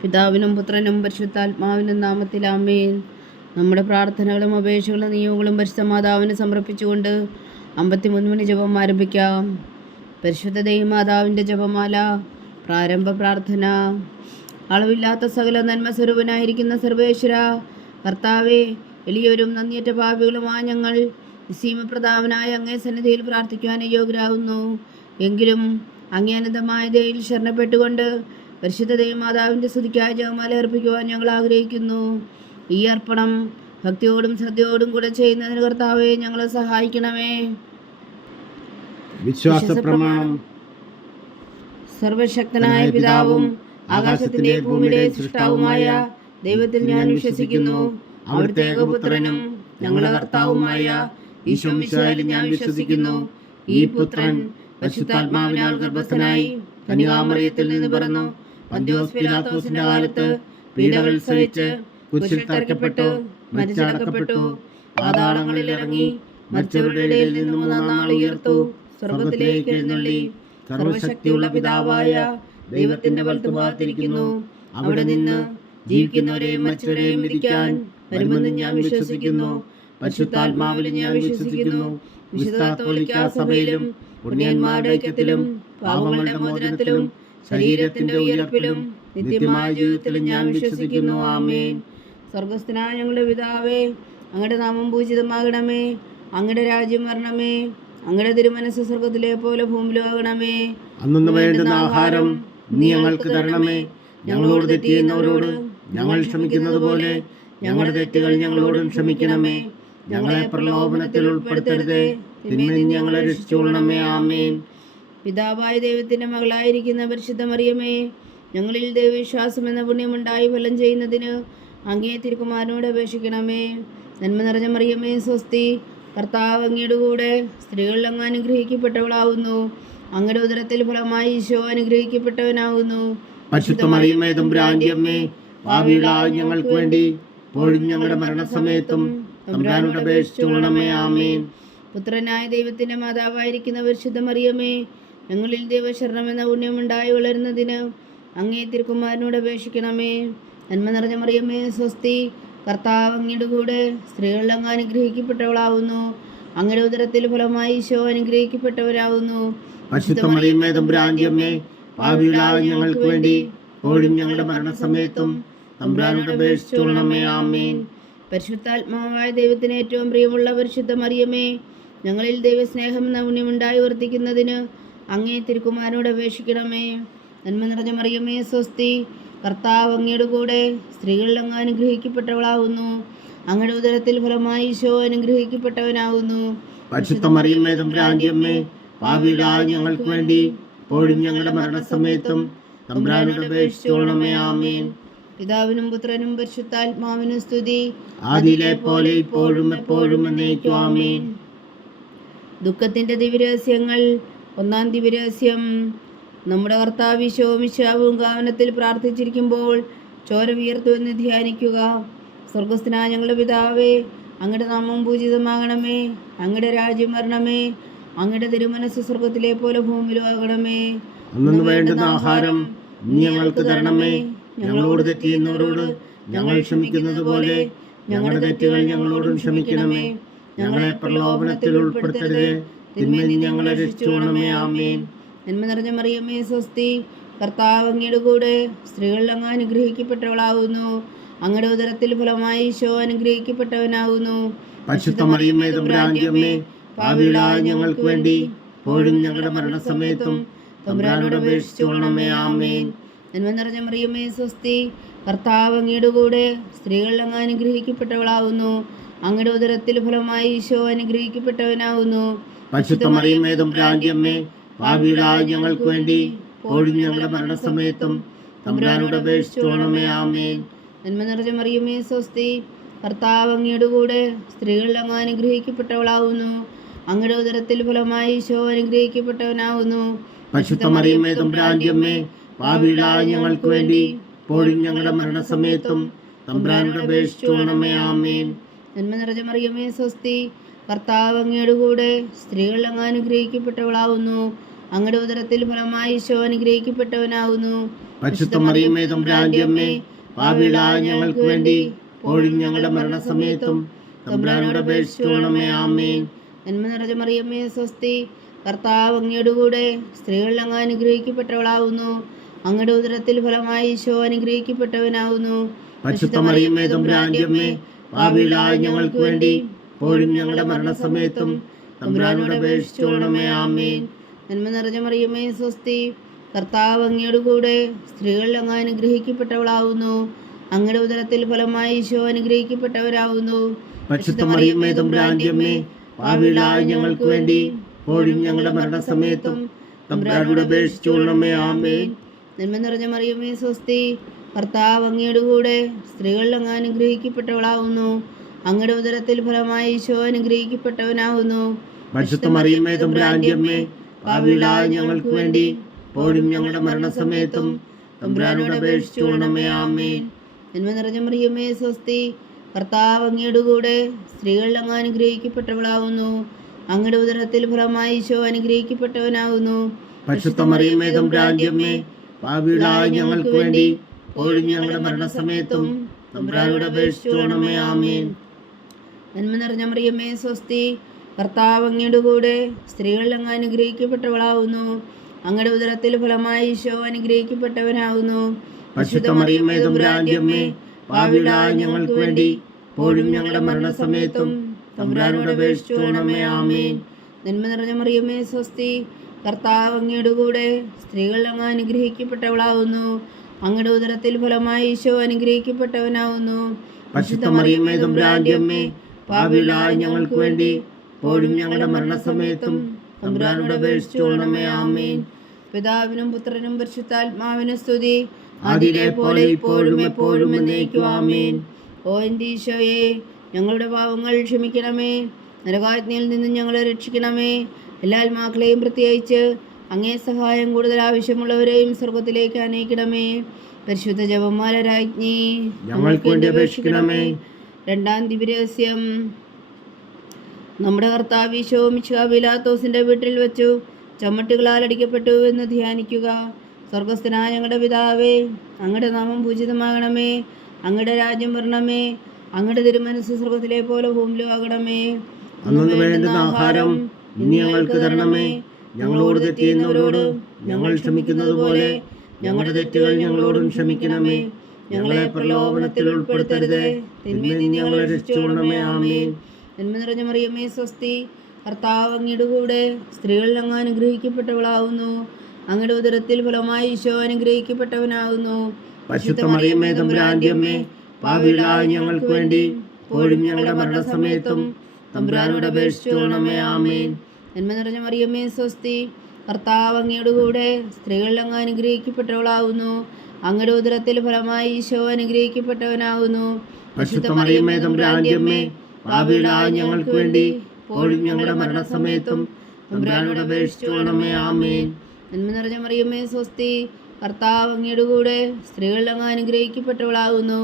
പിതാവിനും പുത്രനും പരിശുദ്ധാത്മാവിനും നാമത്തിൽ ആമേൻ. നമ്മുടെ പ്രാർത്ഥനകളും അപേക്ഷകളും നിയോഗങ്ങളും പരിശുദ്ധ മാതാവിന് സമർപ്പിച്ചുകൊണ്ട് 53 മണി ജപം ആരംഭിക്കാം. പരിശുദ്ധ ദൈവമാതാവിൻ്റെ ജപമാല. പ്രാരംഭ പ്രാർത്ഥന. അളവില്ലാത്ത സകല നന്മ സ്വരൂപനായിരിക്കുന്ന സർവേശ്വര കർത്താവെ, എളിയവരും നന്ദിയറ്റ പാപികളുമായ ഞങ്ങൾ നിസ്സീമപ്രതാപനായ അങ്ങേ സന്നിധിയിൽ പ്രാർത്ഥിക്കുവാൻ യോഗ്യരാകുന്നു. എങ്കിലും അങ്ങേ അനന്തമായ ദയയിൽ ശരണപ്പെട്ടുകൊണ്ട് പരിശുദ്ധ ദൈവമാതാവിൻ്റെ സ്തുതിക്കായ ജപമാല അർപ്പിക്കുവാൻ ഞങ്ങൾ ആഗ്രഹിക്കുന്നു. ഈ അർപ്പണം ഭക്തിയോടും ശ്രദ്ധയോടും കൂടെ ചെയ്യുന്നതിന് കർത്താവെ ഞങ്ങളെ സഹായിക്കണമേ. വിശ്വാസപ്രമാണം. സർവശക്തനായ പിതാവും ആകാശത്തിന്റെ ഭൂമിയുടെ സൃഷ്ടാവുമായ ദൈവത്തിൽ ഞാൻ വിശ്വസിക്കുന്നു. അവിടുത്തെ ഏകപുത്രനും ഞങ്ങളുടെ കർത്താവുമായ ഈശോ മിശിഹായിൽ ഞാൻ വിശ്വസിക്കുന്നു. ഈ പുത്രൻ പരിശുദ്ധാത്മാവിനാൽ ഗർഭസ്ഥനായി കന്യകാമറിയത്തിൽ നിന്ന് പിറന്നു. പന്തിയോസ് പീലാത്തോസിന്റെ കാലത്ത് പീഡകൾ സഹിച്ച് കുരിശിൽ തറയ്ക്കപ്പെട്ടു, മരിച്ചടക്കപ്പെട്ടു, പാതാളങ്ങളിൽ ഇറങ്ങി, മരിച്ചവരുടെ ഇടയിൽ നിന്ന് 3-ാം നാൾ ഉയർത്തു, സ്വർഗത്തിലേക്ക് എഴുന്നള്ളി, സർവശക്തിയുള്ള പിതാവായ ദൈവത്തിന്റെ വലത്തുഭാഗത്തിരിക്കുന്നു. അവിടെ നിന്ന് ജീവിക്കുന്നവരെയും മരിച്ചവരെയും വിധിക്കാൻ വരുമെന്ന് ഞാൻ വിശ്വസിക്കുന്നു. പരിശുദ്ധാത്മാവിലും ഞാൻ വിശ്വസിക്കുന്നു. വിശുദ്ധ കത്തോലിക്കാ സഭയിലും പുണ്യന്മാരുടെ ഐക്യത്തിലും പാപങ്ങളുടെ മോചനത്തിലും ശരീരത്തിന്റെ ഉയർപ്പിലും നിത്യമായ ജീവിതത്തിലും ഞാൻ വിശ്വസിക്കുന്നു. ആമേൻ. സ്വർഗസ്ഥനായ ഞങ്ങളുടെ പിതാവേ, അങ്ങയുടെ നാമം പൂജിതമാകണമേ. അങ്ങയുടെ രാജ്യം വരണമേ. അങ്ങയുടെ തിരുമനസ്സ് സ്വർഗത്തിലെ പോലെ ഭൂമിയിലാകണമേ. അന്നു വേണ്ടുന്ന ആഹാരം നീ ഞങ്ങൾക്ക് തരണമേ. ഞങ്ങളോട് തെറ്റ് ചെയ്യുന്നവരോട് ഞങ്ങൾ ക്ഷമിക്കുന്നത് പോലെ ഞങ്ങളുടെ തെറ്റുകൾ ഞങ്ങളോടും ക്ഷമിക്കണമേ. ഞങ്ങളെ പ്രലോഭനത്തിൽ ഉൾപ്പെടുത്തരുതേ, തിന്മയിൽ ഞങ്ങളെ രക്ഷിച്ചുകൊള്ളണമേ. ആമേൻ. പിതാവായ ദൈവത്തിന്റെ മകളായിരിക്കുന്ന പരിശുദ്ധ മറിയമേ, ഞങ്ങളിൽ ദൈവവിശ്വാസം എന്ന പുണ്യമുണ്ടായി ഫലം ചെയ്യുന്നതിന് അങ്ങേ തിരുക്കുമാരനോട് അപേക്ഷിക്കണമേ. നന്മ നിറഞ്ഞ മറിയമേ സ്വസ്തി, കർത്താവ് അങ്ങയുടെ കൂടെ സ്ത്രീകളിൽ അങ്ങ് അനുഗ്രഹിക്കപ്പെട്ടവളാവുന്നു. അങ്ങയുടെ ഉദരത്തിൽ ഫലമായി ഈശോ അനുഗ്രഹിക്കപ്പെട്ടവനാകുന്നു. പരിശുദ്ധ മറിയമേ തമ്പുരാന്റെ അമ്മേ, പാപികളായ ഞങ്ങൾക്ക് വേണ്ടി ഇപ്പോഴും ഞങ്ങളുടെ മരണസമയത്തും തമ്പുരാനോട് അപേക്ഷിച്ചുകൊള്ളണമേ. ആമേൻ. പുത്രനായ ദൈവത്തിന്റെ മാതാവായിരിക്കുന്ന പരിശുദ്ധ മറിയമേ, ഞങ്ങളിൽ ദൈവശരണം എന്ന പുണ്യമുണ്ടായി വളരുന്നതിന് അങ്ങേ തിരുക്കുമാരനോട് അപേക്ഷിക്കണമേ. നന്മ നിറഞ്ഞ മറിയമേ സ്വസ്തി, കർത്താവ് അങ്ങയുടെ കൂടെ സ്ത്രീകളിൽ അങ്ങ് അനുഗ്രഹിക്കപ്പെട്ടവളാവുന്നു. അങ്ങയുടെ ഉദരത്തിൽ ഫലമായി ഈശോ അനുഗ്രഹിക്കപ്പെട്ടവരാകുന്നു. പരിശുദ്ധ മറിയമേ തമ്പുരാന്റെ അമ്മേ, പാപികളായ ഞങ്ങൾക്ക് വേണ്ടി ഇപ്പോഴും ഞങ്ങളുടെ മരണസമയത്തും തമ്പുരാനോട് അപേക്ഷിച്ചുകൊള്ളണമേ. ആമേൻ. പരിശുദ്ധാത്മാവായ ദൈവത്തിന് ഏറ്റവും പ്രിയമുള്ള പരിശുദ്ധ മറിയമേ, ഞങ്ങളിൽ ദൈവസ്നേഹം എന്ന പുണ്യമുണ്ടായി വർദ്ധിക്കുന്നതിന് അങ്ങേ തിരുക്കുമാരനോട് അപേക്ഷിക്കണമേ. നന്മ നിറഞ്ഞ മറിയമേ സ്വസ്തി, കർത്താവ് അങ്ങയുടെ കൂടെ സ്ത്രീകളിൽ അങ്ങ് അനുഗ്രഹിക്കപ്പെട്ടവളാകുന്നു. അങ്ങയുടെ ഉദരത്തിൽ ഫലമായി ഈശോ അനുഗ്രഹിക്കപ്പെട്ടവനാകുന്നു. പരിശുദ്ധ മറിയമേ തമ്പുരാന്റെ അമ്മേ, പാപികളായ ഞങ്ങൾക്ക് വേണ്ടി ഇപ്പോഴും ഞങ്ങളുടെ മരണസമയത്തും തമ്പുരാനോട് അപേക്ഷിച്ചുകൊള്ളണമേ. ആമേൻ. പിതാവിനും പുത്രനും പരിശുദ്ധാത്മാവിനും സ്തുതി, ആദിയിലെ പോലെ ഇപ്പോഴും എപ്പോഴും എന്നേക്കും. ആമേൻ. ദുഃഖത്തിന്റെ ദിവ്യരഹസ്യങ്ങൾ. 1-ാം ദിവ്യരഹസ്യം. നമ്മുടെ കർത്താവ് ഈശോ മിശിഹാവും ഗാവനത്തിൽ പ്രാർത്ഥിച്ചിരിക്കുമ്പോൾ ചോര വിയർത്തു എന്ന് ധ്യാനിക്കുക. സ്വർഗസ്ഥനായ ഞങ്ങളുടെ പിതാവേ, അങ്ങയുടെ നാമം പൂജിതമാകണമേ. അങ്ങയുടെ രാജ്യം വരണമേ. അങ്ങയുടെ തിരുമനസ്സ് സ്വർഗത്തിലെ പോലെ ഭൂമിയിലാകണമേ. അന്നു വേണ്ടുന്ന ആഹാരം നീ ഞങ്ങൾക്ക് തരണമേ. ഞങ്ങളോട് തെറ്റ് ചെയ്യുന്നവരോട് ഞങ്ങൾ ക്ഷമിക്കുന്നത് പോലെ ഞങ്ങളുടെ തെറ്റുകൾ ഞങ്ങളോടും ക്ഷമിക്കണമേ. ഞങ്ങളെ പ്രലോഭനത്തിൽ ഉൾപ്പെടുത്തരുതേ, തിന്മയിൽ ഞങ്ങളെ രക്ഷിച്ചുകൊള്ളണമേ. ആമേൻ. നന്മ നിറഞ്ഞ മറിയമേ സ്വസ്തി, കർത്താവ് അങ്ങയുടെ കൂടെ സ്ത്രീകളിൽ അങ്ങ് അനുഗ്രഹിക്കപ്പെട്ടവളാകുന്നു. അങ്ങയുടെ ഉദരത്തിൽ ഫലമായി ഈശോ അനുഗ്രഹിക്കപ്പെട്ടവനാകുന്നു. പരിശുദ്ധ മറിയമേ തമ്പുരാന്റെ അമ്മേ, പാപികളായ ഞങ്ങൾക്ക് വേണ്ടി ഇപ്പോഴും ഞങ്ങളുടെ മരണസമയത്തും തമ്പുരാനോട് അപേക്ഷിച്ചുകൊള്ളണമേ. ആമേൻ. നന്മ നിറഞ്ഞ മറിയമേ സ്വസ്തി, കർത്താവ് അങ്ങയുടെ കൂടെ സ്ത്രീകളിൽ അങ്ങ് അനുഗ്രഹിക്കപ്പെട്ടവളാകുന്നു. അങ്ങയുടെ ഉദരത്തിൽ ഫലമായി ഈശോ അനുഗ്രഹിക്കപ്പെട്ടവനാകുന്നു. പരിശുദ്ധ മറിയമേ തമ്പുരാന്റെ അമ്മേ, പാപികളായ ഞങ്ങൾക്ക് വേണ്ടി ഇപ്പോഴും ഞങ്ങളുടെ മരണസമയത്തും തമ്പുരാനോട് അപേക്ഷിച്ചുകൊള്ളണമേ. ആമേൻ. നന്മ നിറഞ്ഞ മറിയമേ സ്വസ്തി, കർത്താവ് അങ്ങയുടെ കൂടെ സ്ത്രീകളിൽ അങ്ങ് അനുഗ്രഹിക്കപ്പെട്ടവളാകുന്നു. അങ്ങയുടെ ഉദരത്തിൽ ഫലമായി ഈശോ അനുഗ്രഹിക്കപ്പെട്ടവനാകുന്നു. പരിശുദ്ധ മറിയമേ തമ്പുരാന്റെ അമ്മേ, പാപികളായ ഞങ്ങൾക്ക് വേണ്ടി ഇപ്പോഴും ഞങ്ങളുടെ മരണസമയത്തും തമ്പുരാനോട് അപേക്ഷിച്ചുകൊള്ളണമേ. ആമേൻ. നന്മ നിറഞ്ഞ മറിയമേ സ്വസ്തി, കർത്താവ് അങ്ങയുടെ കൂടെ സ്ത്രീകളിൽ അങ്ങ് അനുഗ്രഹിക്കപ്പെട്ടവളാകുന്നു. അങ്ങയുടെ ഉദരത്തിൽ ഫലമായി ഈശോ അനുഗ്രഹിക്കപ്പെട്ടവനാകുന്നു. പരിശുദ്ധ മറിയമേ തമ്പുരാന്റെ അമ്മേ, പാപികളായ ഞങ്ങൾക്ക് വേണ്ടി ഇപ്പോഴും ഞങ്ങളുടെ മരണസമയത്തും തമ്പുരാനോട് അപേക്ഷിച്ചുകൊള്ളണമേ. ആമേൻ. നന്മ നിറഞ്ഞ മറിയമേ സ്വസ്തി, കർത്താവ് അങ്ങയുടെ കൂടെ സ്ത്രീകളിൽ അങ്ങ് അനുഗ്രഹിക്കപ്പെട്ടവളാകുന്നു. അങ്ങയുടെ ഉദരത്തിൽ ഫലമായി ഈശോ അനുഗ്രഹിക്കപ്പെട്ടവനാകുന്നു. പരിശുദ്ധ മറിയമേ തമ്പുരാന്റെ അമ്മേ, പാപികളായ ഞങ്ങൾക്ക് വേണ്ടി ഇപ്പോഴും ഞങ്ങളുടെ മരണസമയത്തും തമ്പുരാനോട് അപേക്ഷിച്ചുകൊള്ളണമേ. ആമേൻ. നന്മ നിറഞ്ഞ മറിയമേ സ്വസ്തി, കർത്താവ് അങ്ങയുടെ കൂടെ സ്ത്രീകളിൽ അങ്ങ് അനുഗ്രഹിക്കപ്പെട്ടവളാകുന്നു. അങ്ങയുടെ ഉദരത്തിൽ ഫലമായി ഈശോ അനുഗ്രഹിക്കപ്പെട്ടവരാകുന്നു. പരിശുദ്ധ മറിയമേ തമ്പുരാന്റെ അമ്മേ, പാപികളായ ഞങ്ങൾക്ക് വേണ്ടി ഇപ്പോഴും ഞങ്ങളുടെ മരണസമയത്തും തമ്പുരാനോട് അപേക്ഷിച്ചുകൊള്ളണമേ. ആമേൻ. നന്മ നിറഞ്ഞ മറിയമേ സ്വസ്തി, കർത്താവ് അങ്ങയുടെ കൂടെ സ്ത്രീകളിൽ അങ്ങ് അനുഗ്രഹിക്കപ്പെട്ടവളാകുന്നു. അങ്ങയുടെ ഉദരത്തിൽ ഫലമായി ഈശോ അനുഗ്രഹിക്കപ്പെട്ടവനാകുന്നു. പരിശുദ്ധ മറിയമേ തമ്പുരാന്റെ അമ്മേ, പാപികളായ ഞങ്ങൾക്ക് വേണ്ടി ഇപ്പോഴും ഞങ്ങളുടെ മരണസമയത്തും തമ്പുരാനോട് അപേക്ഷിച്ചുകൊള്ളണമേ. ആമേൻ. നന്മ നിറഞ്ഞ മറിയമേ സ്വസ്തി, കർത്താവ് അങ്ങയുടെ കൂടെ സ്ത്രീകളിൽ അങ്ങ് അനുഗ്രഹിക്കപ്പെട്ടവളാകുന്നു. അങ്ങയുടെ ഉദരത്തിൽ ഫലമായി ഈശോ അനുഗ്രഹിക്കപ്പെട്ടവനാകുന്നു. പരിശുദ്ധ മറിയമേ തമ്പുരാന്റെ അമ്മേ, പാപികളായ ഞങ്ങൾക്ക് വേണ്ടി ഇപ്പോഴും ഞങ്ങളുടെ മരണസമയത്തും തമ്പുരാനോട് അപേക്ഷിച്ചുകൊള്ളണമേ. ആമേൻ. നന്മ നിറഞ്ഞ മറിയമേ സ്വസ്തി, കർത്താവ് അങ്ങയുടെ കൂടെ സ്ത്രീകളിൽ അങ്ങ് അനുഗ്രഹിക്കപ്പെട്ടവളാകുന്നു. അങ്ങയുടെ ഉദരത്തിൽ ഫലമായി ഈശോ അനുഗ്രഹിക്കപ്പെട്ടവനാകുന്നു. പരിശുദ്ധ മറിയമേ തമ്പുരാന്റെ അമ്മേ, പാപികളായ ഞങ്ങൾക്ക് വേണ്ടി ഇപ്പോഴും ഞങ്ങളുടെ മരണസമയത്തും തമ്പുരാനോട് അപേക്ഷിച്ചുകൊള്ളണമേ. ആമേൻ. നന്മ നിറഞ്ഞ മറിയമേ സ്വസ്തി, കർത്താവ് അങ്ങയുടെ കൂടെ സ്ത്രീകളിൽ അങ്ങ് അനുഗ്രഹിക്കപ്പെട്ടവളാകുന്നു. അങ്ങയുടെ ഉദരത്തിൽ ഫലമായി ഈശോ അനുഗ്രഹിക്കപ്പെട്ടവനാകുന്നു. പരിശുദ്ധ മറിയമേ തമ്പുരാന്റെ അമ്മേ, പാപികളായ ഞങ്ങൾക്ക് വേണ്ടി ഇപ്പോഴും ഞങ്ങളുടെ മരണസമയത്തും തമ്പുരാനോട് അപേക്ഷിച്ചുകൊള്ളണമേ. ആമേൻ. പിതാവിനും പുത്രനും പരിശുദ്ധാത്മാവിനും സ്തുതി, ആദിയിലെ പോലെ ഇപ്പോഴും എപ്പോഴും എന്നേക്കും. ആമേൻ. ഓ എൻ്റെ ഈശോയെ, ഞങ്ങളുടെ പാവങ്ങൾ ക്ഷമിക്കണമേ. നരകാഗ്നിയിൽ നിന്നും ഞങ്ങളെ രക്ഷിക്കണമേ. എല്ലാ ആത്മാക്കളെയും പ്രത്യേകിച്ച് അങ്ങേ സഹായം കൂടുതൽ ആവശ്യമുള്ളവരെയും സ്വർഗത്തിലേക്ക് അനയിക്കണമേ. പരിശുദ്ധ ജപമാല രാജ്ഞി, ഞങ്ങൾക്ക് വേണ്ടി അപേക്ഷിക്കണമേ. രണ്ടാം ദിവ്യരഹസ്യം. നമ്മുടെ കർത്താവ് ഈശോ മിശിഹാ പീലാത്തോസിന്റെ വീട്ടിൽ വെച്ചു ചമ്മട്ടുകളാൽ അടിക്കപ്പെട്ടു എന്ന് ധ്യാനിക്കുക. സ്വർഗസ്ഥനായ ഞങ്ങളുടെ പിതാവേ, അങ്ങയുടെ നാമം പൂജിതമാകണമേ. അങ്ങയുടെ രാജ്യം വരണമേ. അങ്ങയുടെ തിരുമനസ്സ് സ്വർഗത്തിലെ പോലെ ഭൂമിയിലും ആകണമേ. അന്നു വേണ്ടുന്ന ആഹാരം ഇനി ഞങ്ങൾക്ക് തരണമേ. ഞങ്ങളോട് തെറ്റ് ചെയ്യുന്നവരോട് ഞങ്ങൾ ക്ഷമിക്കുന്നത് പോലെ ഞങ്ങളുടെ തെറ്റുകൾ ഞങ്ങളോടും ക്ഷമിക്കണമേ. ഞങ്ങളെ പ്രലോഭനത്തിൽ ഉൾപ്പെടുത്തരുത്, തിന്മയിൽ നിന്ന് ഞങ്ങളെ രക്ഷിച്ചുകൊള്ളണമേ. ആമേൻ. നന്മ നിറഞ്ഞ മറിയമേ സ്വസ്തി, കർത്താവ് അങ്ങയുടെ കൂടെ സ്ത്രീകളിൽ അങ്ങ് അനുഗ്രഹിക്കപ്പെട്ടവളാകുന്നു. അങ്ങയുടെ ഉദരത്തിൽ ഫലമായി ഈശോ അനുഗ്രഹിക്കപ്പെട്ടവനാകുന്നു. പരിശുദ്ധ മറിയമേ തമ്പുരാന്റെ അമ്മേ, പാപികളായ ഞങ്ങൾക്ക് വേണ്ടി ഇപ്പോഴും ഞങ്ങളുടെ മരണസമയത്തും തമ്പുരാനോട് അപേക്ഷിച്ചുകൊള്ളണമേ. ആമേൻ. നന്മ നിറഞ്ഞ മറിയമേ സ്വസ്തി, കർത്താവ് അങ്ങയുടെ കൂടെ സ്ത്രീകളിൽ അങ്ങ് അനുഗ്രഹിക്കപ്പെട്ടവളാകുന്നു. അങ്ങയുടെ ഉദരത്തിൽ ഫലമായി ഈശോ അനുഗ്രഹിക്കപ്പെട്ടവനാകുന്നു. പരിശുദ്ധ മറിയമേ തമ്പുരാന്റെ അമ്മേ, പാപികളായ ഞങ്ങൾക്ക് വേണ്ടി ഇപ്പോഴും ഞങ്ങളുടെ മരണസമയത്തും തമ്പുരാനോട് അപേക്ഷിച്ചുകൊള്ളണമേ. ആമേൻ. നന്മ നിറഞ്ഞ മറിയമേ സ്വസ്തി, കർത്താവ് അങ്ങയുടെ കൂടെ സ്ത്രീകളിൽ അങ്ങ് അനുഗ്രഹിക്കപ്പെട്ടവളാകുന്നു.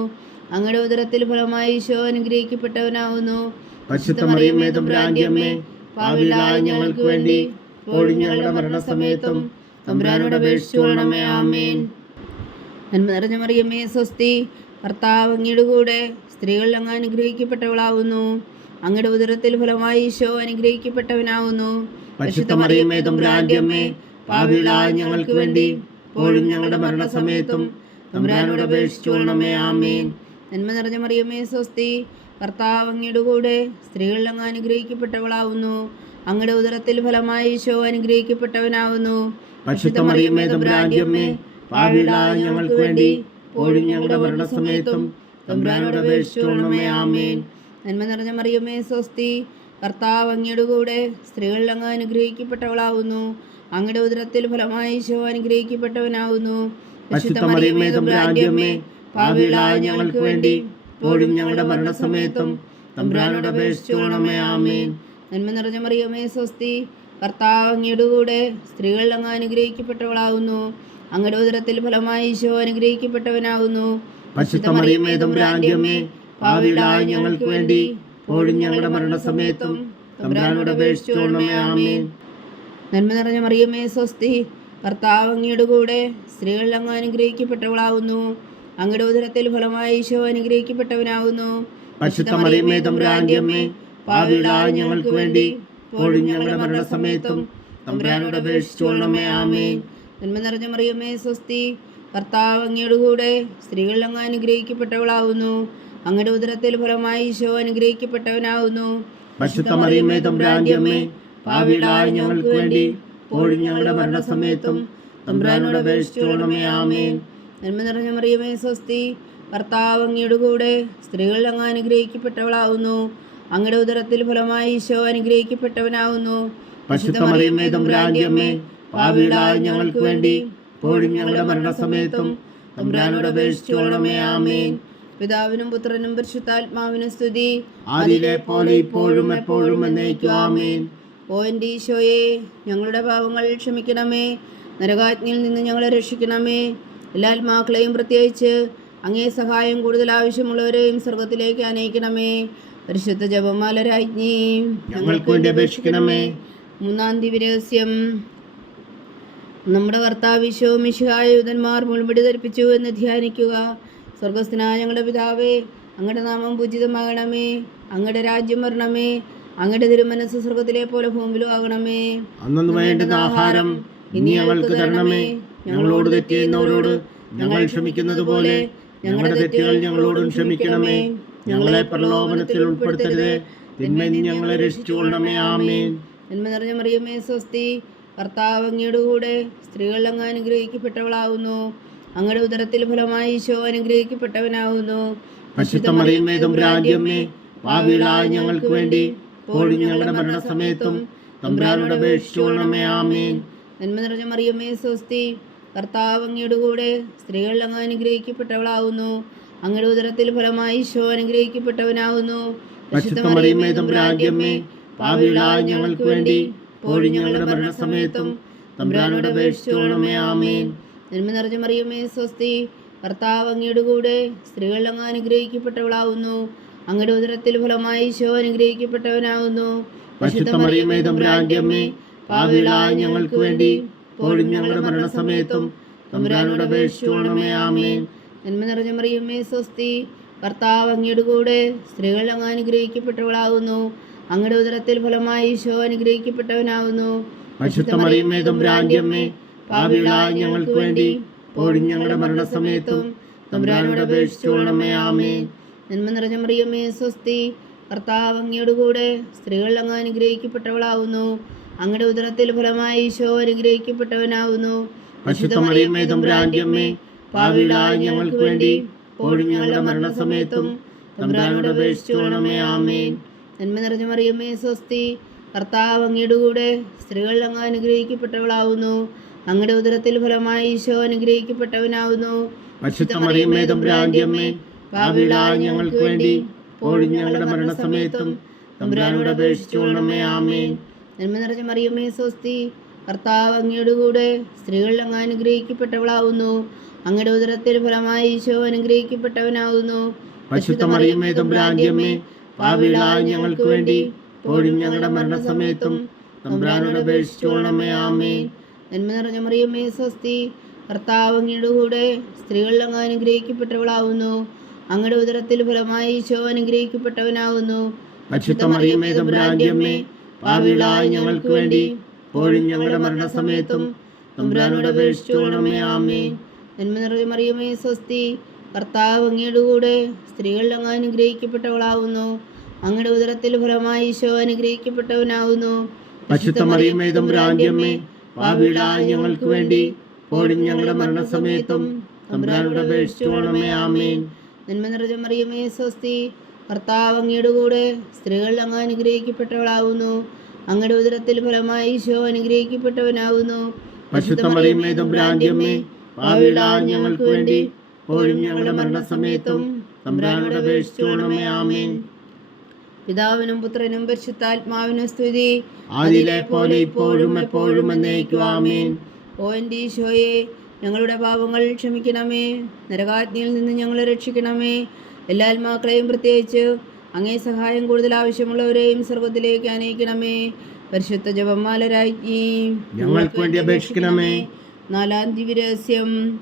അങ്ങയുടെ ഉദരത്തിൽ ഫലമായി ഈശോ അനുഗ്രഹിക്കപ്പെട്ടവനാകുന്നു. പരിശുദ്ധ മറിയമേ തമ്പുരാന്റെ അമ്മേ, പാപികളായ ഞങ്ങൾക്ക് വേണ്ടി ഇപ്പോഴും ഞങ്ങളുടെ മരണസമയത്തും തമ്പുരാനോട് അപേക്ഷിച്ചുകൊള്ളണമേ. ആമേൻ. നന്മ നിറഞ്ഞ മറിയമേ സ്വസ്തി, കർത്താവ് അങ്ങയുടെ കൂടെ സ്ത്രീകളിൽ അങ്ങ് അനുഗ്രഹിക്കപ്പെട്ടവളാകുന്നു. അങ്ങയുടെ ഉദരത്തിൽ ഫലമായി ഈശോ അനുഗ്രഹിക്കപ്പെട്ടവനാകുന്നു. പരിശുദ്ധ മറിയമേ തമ്പുരാന്റെ അമ്മേ, പാപികളായ ഞങ്ങൾക്ക് വേണ്ടി ഇപ്പോഴും ഞങ്ങളുടെ മരണസമയത്തും തമ്പുരാനോട് അപേക്ഷിച്ചുകൊള്ളണമേ. ആമേൻ. നന്മ നിറഞ്ഞ മറിയമേ സ്വസ്തി, കർത്താവ് അങ്ങയുടെ കൂടെ സ്ത്രീകളിൽ അങ്ങ് അനുഗ്രഹിക്കപ്പെട്ടവളാകുന്നു. അങ്ങയുടെ ഉദരത്തിൽ ഫലമായി ഈശോ അനുഗ്രഹിക്കപ്പെട്ടവനാകുന്നു. പരിശുദ്ധ മറിയമേ തമ്പുരാന്റെ അമ്മേ, പാപികളായ ഞങ്ങൾക്ക് വേണ്ടി ഇപ്പോഴും ഞങ്ങളുടെ മരണസമയത്തും തമ്പുരാനോട് അപേക്ഷിച്ചുകൊള്ളണമേ. ആമേൻ. നന്മ നിറഞ്ഞ മറിയമേ സ്വസ്തി, കർത്താവ് അങ്ങയുടെ കൂടെ സ്ത്രീകളിൽ അങ്ങ് അനുഗ്രഹിക്കപ്പെട്ടവളാകുന്നു. അങ്ങയുടെ ഉദരത്തിൽ ഫലമായി ഈശോ അനുഗ്രഹിക്കപ്പെട്ടവനാകുന്നു. പരിശുദ്ധ മറിയമേ തമ്പുരാന്റെ അമ്മേ, പാപികളായ ഞങ്ങൾക്ക് വേണ്ടി ഇപ്പോഴും ഞങ്ങളുടെ മരണസമയത്തും തമ്പുരാനോട് അപേക്ഷിച്ചുകൊള്ളണമേ. ആമേൻ. നന്മ നിറഞ്ഞ മറിയമേ സ്വസ്തി, കർത്താവ് അങ്ങയുടെ കൂടെ സ്ത്രീകളിൽ അങ്ങ് അനുഗ്രഹിക്കപ്പെട്ടവളാകുന്നു. അങ്ങയുടെ ഉദരത്തിൽ ഫലമായി ഈശോ അനുഗ്രഹിക്കപ്പെട്ടവനാകുന്നു. പരിശുദ്ധ മറിയമേ തമ്പുരാന്റെ അമ്മേ, പാപികളായ ഞങ്ങൾക്ക് വേണ്ടി ഇപ്പോഴും ഞങ്ങളുടെ മരണസമയത്തും തമ്പുരാനോട് അപേക്ഷിച്ചുകൊള്ളണമേ. ആമേൻ. നന്മ നിറഞ്ഞ മറിയമേ സ്വസ്തി, കർത്താവ് അങ്ങയുടെ കൂടെ സ്ത്രീകളിൽ അങ്ങ് അനുഗ്രഹിക്കപ്പെട്ടവളാകുന്നു. അങ്ങയുടെ ഉദരത്തിൽ ഫലമായി ഈശോ അനുഗ്രഹിക്കപ്പെട്ടവനാകുന്നു. പരിശുദ്ധ മറിയമേ തമ്പുരാന്റെ അമ്മേ, പാപികളായ ഞങ്ങൾക്ക് വേണ്ടി ഇപ്പോഴും ഞങ്ങളുടെ മരണസമയത്തും തമ്പുരാനോട് അപേക്ഷിച്ചുകൊള്ളണമേ. ആമേൻ. നന്മ നിറഞ്ഞ മറിയമേ സ്വസ്തി, കർത്താവ് അങ്ങയുടെ കൂടെ സ്ത്രീകളിൽ അങ്ങ് അനുഗ്രഹിക്കപ്പെട്ടവളാകുന്നു. അങ്ങയുടെ ഉദരത്തിൽ ഫലമായി ഈശോ അനുഗ്രഹിക്കപ്പെട്ടവനാകുന്നു. പരിശുദ്ധ മറിയമേ തമ്പുരാന്റെ അമ്മേ, പാപികളായ ഞങ്ങൾക്ക് വേണ്ടി ഇപ്പോഴും ഞങ്ങളുടെ മരണസമയത്തും തമ്പുരാനോട് അപേക്ഷിച്ചുകൊള്ളണമേ. ആമേൻ. നന്മ നിറഞ്ഞ മറിയമേ സ്വസ്തി, കർത്താവ് അങ്ങയുടെ കൂടെ സ്ത്രീകളിൽ അങ്ങ് അനുഗ്രഹിക്കപ്പെട്ടവളാകുന്നു. അങ്ങയുടെ ഉദരത്തിൽ ഫലമായി ഈശോ അനുഗ്രഹിക്കപ്പെട്ടവനാകുന്നു. പരിശുദ്ധ മറിയമേ തമ്പുരാന്റെ അമ്മേ, പാപികളായ ഞങ്ങൾക്ക് വേണ്ടി ഇപ്പോഴും ഞങ്ങളുടെ മരണസമയത്തും തമ്പുരാനോട് അപേക്ഷിച്ചുകൊള്ളണമേ. ആമേൻ. പിതാവിനും പുത്രനും പരിശുദ്ധാത്മാവിനും സ്തുതി, ആദിയിലെ പോലെ ഇപ്പോഴും എപ്പോഴും എന്നേക്കും. ആമേൻ. ഓ എൻ്റെ ഈശോയെ, ഞങ്ങളുടെ പാപങ്ങൾ ക്ഷമിക്കണമേ, നരകാജ്ഞയിൽ നിന്ന് ഞങ്ങളെ രക്ഷിക്കണമേ. എല്ലാ ആത്മാക്കളെയും പ്രത്യേകിച്ച് അങ്ങേ സഹായം കൂടുതൽ ആവശ്യമുള്ളവരെയും സ്വർഗത്തിലേക്ക് അനയിക്കണമേ. പരിശുദ്ധ ജപമാല രാജ്ഞി, ഞങ്ങൾക്ക് വേണ്ടി അപേക്ഷിക്കണമേ. മൂന്നാം ദിവ്യരഹസ്യം. നമ്മുടെ കർത്താവ് ഈശോ മിശിഹായ യൂതന്മാർ മുൾമുടി ധരിപ്പിച്ചു എന്ന് ധ്യാനിക്കുക. സ്വർഗസ്ഥനായ ഞങ്ങളുടെ പിതാവേ, അങ്ങയുടെ നാമം പൂജിതമാകണമേ, അങ്ങയുടെ രാജ്യം വരണമേ, അങ്ങയുടെ തിരുമനസ്സ് സ്വർഗത്തിലെ പോലെ ഭൂമിയിലും ആകണമേ. അന്നു വേണ്ടുന്ന ആഹാരം ഇനി ഞങ്ങൾക്ക് തരണമേ. ഞങ്ങളോട് തെറ്റ് ചെയ്യുന്നവരോട് ഞങ്ങൾ ക്ഷമിക്കുന്നത് പോലെ ഞങ്ങളുടെ തെറ്റുകൾ ഞങ്ങളോടും ക്ഷമിക്കണമേ. ഞങ്ങളെ പ്രലോഭനത്തിൽ ഉൾപ്പെടുത്തരുതേ, തിന്മയിൽ നിന്ന് ഞങ്ങളെ രക്ഷിച്ചുകൊള്ളണമേ. ആമേൻ. നന്മ നിറഞ്ഞ മറിയമേ സ്വസ്തി, കർത്താവ് അങ്ങയുടെ കൂടെ സ്ത്രീകളിൽ അങ്ങ് അനുഗ്രഹിക്കപ്പെട്ടവളാകുന്നു. അങ്ങയുടെ ഉദരത്തിൽ ഫലമായി ഈശോ അനുഗ്രഹിക്കപ്പെട്ടവനാകുന്നു. പരിശുദ്ധ മറിയമേ തമ്പുരാന്റെ അമ്മേ, പാപികളായ ഞങ്ങൾക്ക് വേണ്ടി ഇപ്പോഴും ഞങ്ങളുടെ മരണസമയത്തും തമ്പുരാനോട് അപേക്ഷിച്ചുകൊള്ളണമേ. ആമേൻ. നന്മ നിറഞ്ഞ മറിയമേ സ്വസ്തി, കർത്താവ് അങ്ങയുടെ കൂടെ സ്ത്രീകളിൽ അങ്ങ് അനുഗ്രഹിക്കപ്പെട്ടവളാകുന്നു. അങ്ങയുടെ ഉദരത്തിൽ ഫലമായി ഈശോ അനുഗ്രഹിക്കപ്പെട്ടവനാകുന്നു. പരിശുദ്ധ മറിയമേ തമ്പുരാന്റെ അമ്മേ, പാപികളായ ഞങ്ങൾക്ക് വേണ്ടി ഇപ്പോഴും ഞങ്ങളുടെ മരണസമയത്തും തമ്പുരാനോട് അപേക്ഷിച്ചുകൊള്ളണമേ. ആമേൻ. നന്മ നിറഞ്ഞ മറിയമേ സ്വസ്തി, കർത്താവ് അങ്ങയുടെ കൂടെ സ്ത്രീകളിൽ അങ്ങ് അനുഗ്രഹിക്കപ്പെട്ടവളാകുന്നു. അങ്ങയുടെ ഉദരത്തിൽ ഫലമായി ഈശോ അനുഗ്രഹിക്കപ്പെട്ടവനാകുന്നു. പരിശുദ്ധ മറിയമേ തമ്പുരാന്റെ അമ്മേ, പാപികളായ ഞങ്ങൾക്ക് വേണ്ടി ഇപ്പോഴും ഞങ്ങളുടെ മരണസമയത്തും തമ്പുരാനോട് അപേക്ഷിച്ചുകൊള്ളണമേ. ആമേൻ. നന്മ നിറഞ്ഞ മറിയമേ സ്വസ്തി, കർത്താവ് അങ്ങയുടെ കൂടെ സ്ത്രീകളിൽ അങ്ങ് അനുഗ്രഹിക്കപ്പെട്ടവളാകുന്നു. അങ്ങയുടെ ഉദരത്തിൽ ഫലമായി ഈശോ അനുഗ്രഹിക്കപ്പെട്ടവനാകുന്നു. പരിശുദ്ധ മറിയമേ തമ്പുരാന്റെ അമ്മേ, പാപികളായ ഞങ്ങൾക്ക് വേണ്ടി ഇപ്പോഴും ഞങ്ങളുടെ മരണസമയത്തും തമ്പുരാനോട് അപേക്ഷിച്ചുകൊള്ളണമേ. ആമേൻ. നന്മ നിറഞ്ഞ മറിയമേ സ്വസ്തി, കർത്താവ് അങ്ങയുടെ കൂടെ സ്ത്രീകളിൽ അങ്ങ് അനുഗ്രഹിക്കപ്പെട്ടവളാകുന്നു. അങ്ങയുടെ ഉദരത്തിൽ ഫലമായി ഈശോ അനുഗ്രഹിക്കപ്പെട്ടവനാകുന്നു. പരിശുദ്ധ മറിയമേ തമ്പുരാന്റെ അമ്മേ, പാപികളായ ഞങ്ങൾക്ക് വേണ്ടി ഇപ്പോഴും ഞങ്ങളുടെ മരണസമയത്തും തമ്പുരാനോട് അപേക്ഷിച്ചുകൊള്ളണമേ. ആമേൻ. നന്മ നിറഞ്ഞ മറിയമേ സ്വസ്തി, കർത്താവ് അങ്ങയുടെ കൂടെ സ്ത്രീകളിൽ അങ്ങ് അനുഗ്രഹിക്കപ്പെട്ടവളാകുന്നു. അങ്ങയുടെ ഉദരത്തിൽ ഫലമായി ഈശോ അനുഗ്രഹിക്കപ്പെട്ടവനാകുന്നു. പരിശുദ്ധ മറിയമേ തമ്പുരാന്റെ അമ്മേ, പാപികളായ ഞങ്ങൾക്ക് വേണ്ടി ഇപ്പോഴും ഞങ്ങളുടെ മരണസമയത്തും തമ്പുരാനോട് അപേക്ഷിച്ചുകൊള്ളണമേ. ആമേൻ. നന്മ നിറഞ്ഞ മറിയമേ സ്വസ്തി, കർത്താവ് അങ്ങയുടെ കൂടെ സ്ത്രീകളിൽ അങ്ങ് അനുഗ്രഹിക്കപ്പെട്ടവളാകുന്നു. അങ്ങയുടെ ഉദരത്തിൽ ഫലമായി ഈശോ അനുഗ്രഹിക്കപ്പെട്ടവനാകുന്നു. പരിശുദ്ധ മറിയമേ തമ്പുരാന്റെ അമ്മേ, പാപികളായ ഞങ്ങൾക്ക് വേണ്ടി ഇപ്പോഴും ഞങ്ങളുടെ മരണസമയത്തും തമ്പുരാനോട് അപേക്ഷിച്ചുകൊള്ളണമേ. ആമേൻ. നന്മ നിറഞ്ഞ മറിയമേ സ്വസ്തി, കർത്താവ് അങ്ങയുടെ കൂടെ സ്ത്രീകളിൽ അങ്ങ് അനുഗ്രഹിക്കപ്പെട്ടവളാകുന്നു. അങ്ങയുടെ ഉദരത്തിൽ ഫലമായി ഈശോ അനുഗ്രഹിക്കപ്പെട്ടവനാകുന്നു. പരിശുദ്ധ മറിയമേ തമ്പുരാന്റെ അമ്മേ, പാപികളായ ഞങ്ങൾക്ക് വേണ്ടി ഇപ്പോഴും ഞങ്ങളുടെ മരണസമയത്തും തമ്പുരാനോട് അപേക്ഷിച്ചുകൊള്ളണമേ. ആമേൻ. നന്മ നിറഞ്ഞ മറിയമേ സ്വസ്തി, കർത്താവ് അങ്ങയുടെ കൂടെ സ്ത്രീകളിൽ അങ്ങ് അനുഗ്രഹിക്കപ്പെട്ടവളാകുന്നു. അങ്ങയുടെ ഉദരത്തിൽ ഫലമായി ഈശോ അനുഗ്രഹിക്കപ്പെട്ടവനാകുന്നു. പരിശുദ്ധ മറിയമേ തമ്പുരാന്റെ അമ്മേ, പാപികളായ ഞങ്ങൾക്ക് വേണ്ടി ഇപ്പോഴും ഞങ്ങളുടെ മരണസമയത്തും തമ്പുരാനോട് അപേക്ഷിച്ചുകൊള്ളണമേ. ആമേൻ. നന്മ നിറഞ്ഞ മറിയമേ സ്വസ്തി, കർത്താവ് അങ്ങയുടെ കൂടെ സ്ത്രീകളിൽ അങ്ങ് അനുഗ്രഹിക്കപ്പെട്ടവളാകുന്നു. അങ്ങയുടെ ഉദരത്തിൽ ഫലമായി ഈശോ അനുഗ്രഹിക്കപ്പെട്ടവനാകുന്നു. പരിശുദ്ധ മറിയമേ തമ്പുരാന്റെ അമ്മേ, പാപികളായ ഞങ്ങൾക്ക് വേണ്ടി ഇപ്പോഴും ഞങ്ങളുടെ മരണസമയത്തും തമ്പുരാനോട് അപേക്ഷിച്ചുകൊള്ളണമേ. ആമേൻ. പിതാവിനും പുത്രനും പരിശുദ്ധാത്മാവിനും സ്തുതി, ആദിയിലെ പോലെ ഇപ്പോഴും എപ്പോഴും എന്നേക്കും. ആമേൻ. ഓ എൻ്റെ ഈശോയെ, ഞങ്ങളുടെ പാപങ്ങൾ ക്ഷമിക്കണമേ, നരകാജ്ഞയിൽ നിന്ന് ഞങ്ങളെ രക്ഷിക്കണമേ. എല്ലാ ആത്മാക്കളെയും പ്രത്യേകിച്ച് അങ്ങേ സഹായം കൂടുതൽ ആവശ്യമുള്ളവരെയും സ്വർഗത്തിലേക്ക് അനയിക്കണമേ. പരിശുദ്ധ ജപമാല രാജ്ഞി ഞങ്ങൾക്ക് വേണ്ടി അപേക്ഷിക്കണമേ. നാലാം ദിവ്യരഹസ്യം.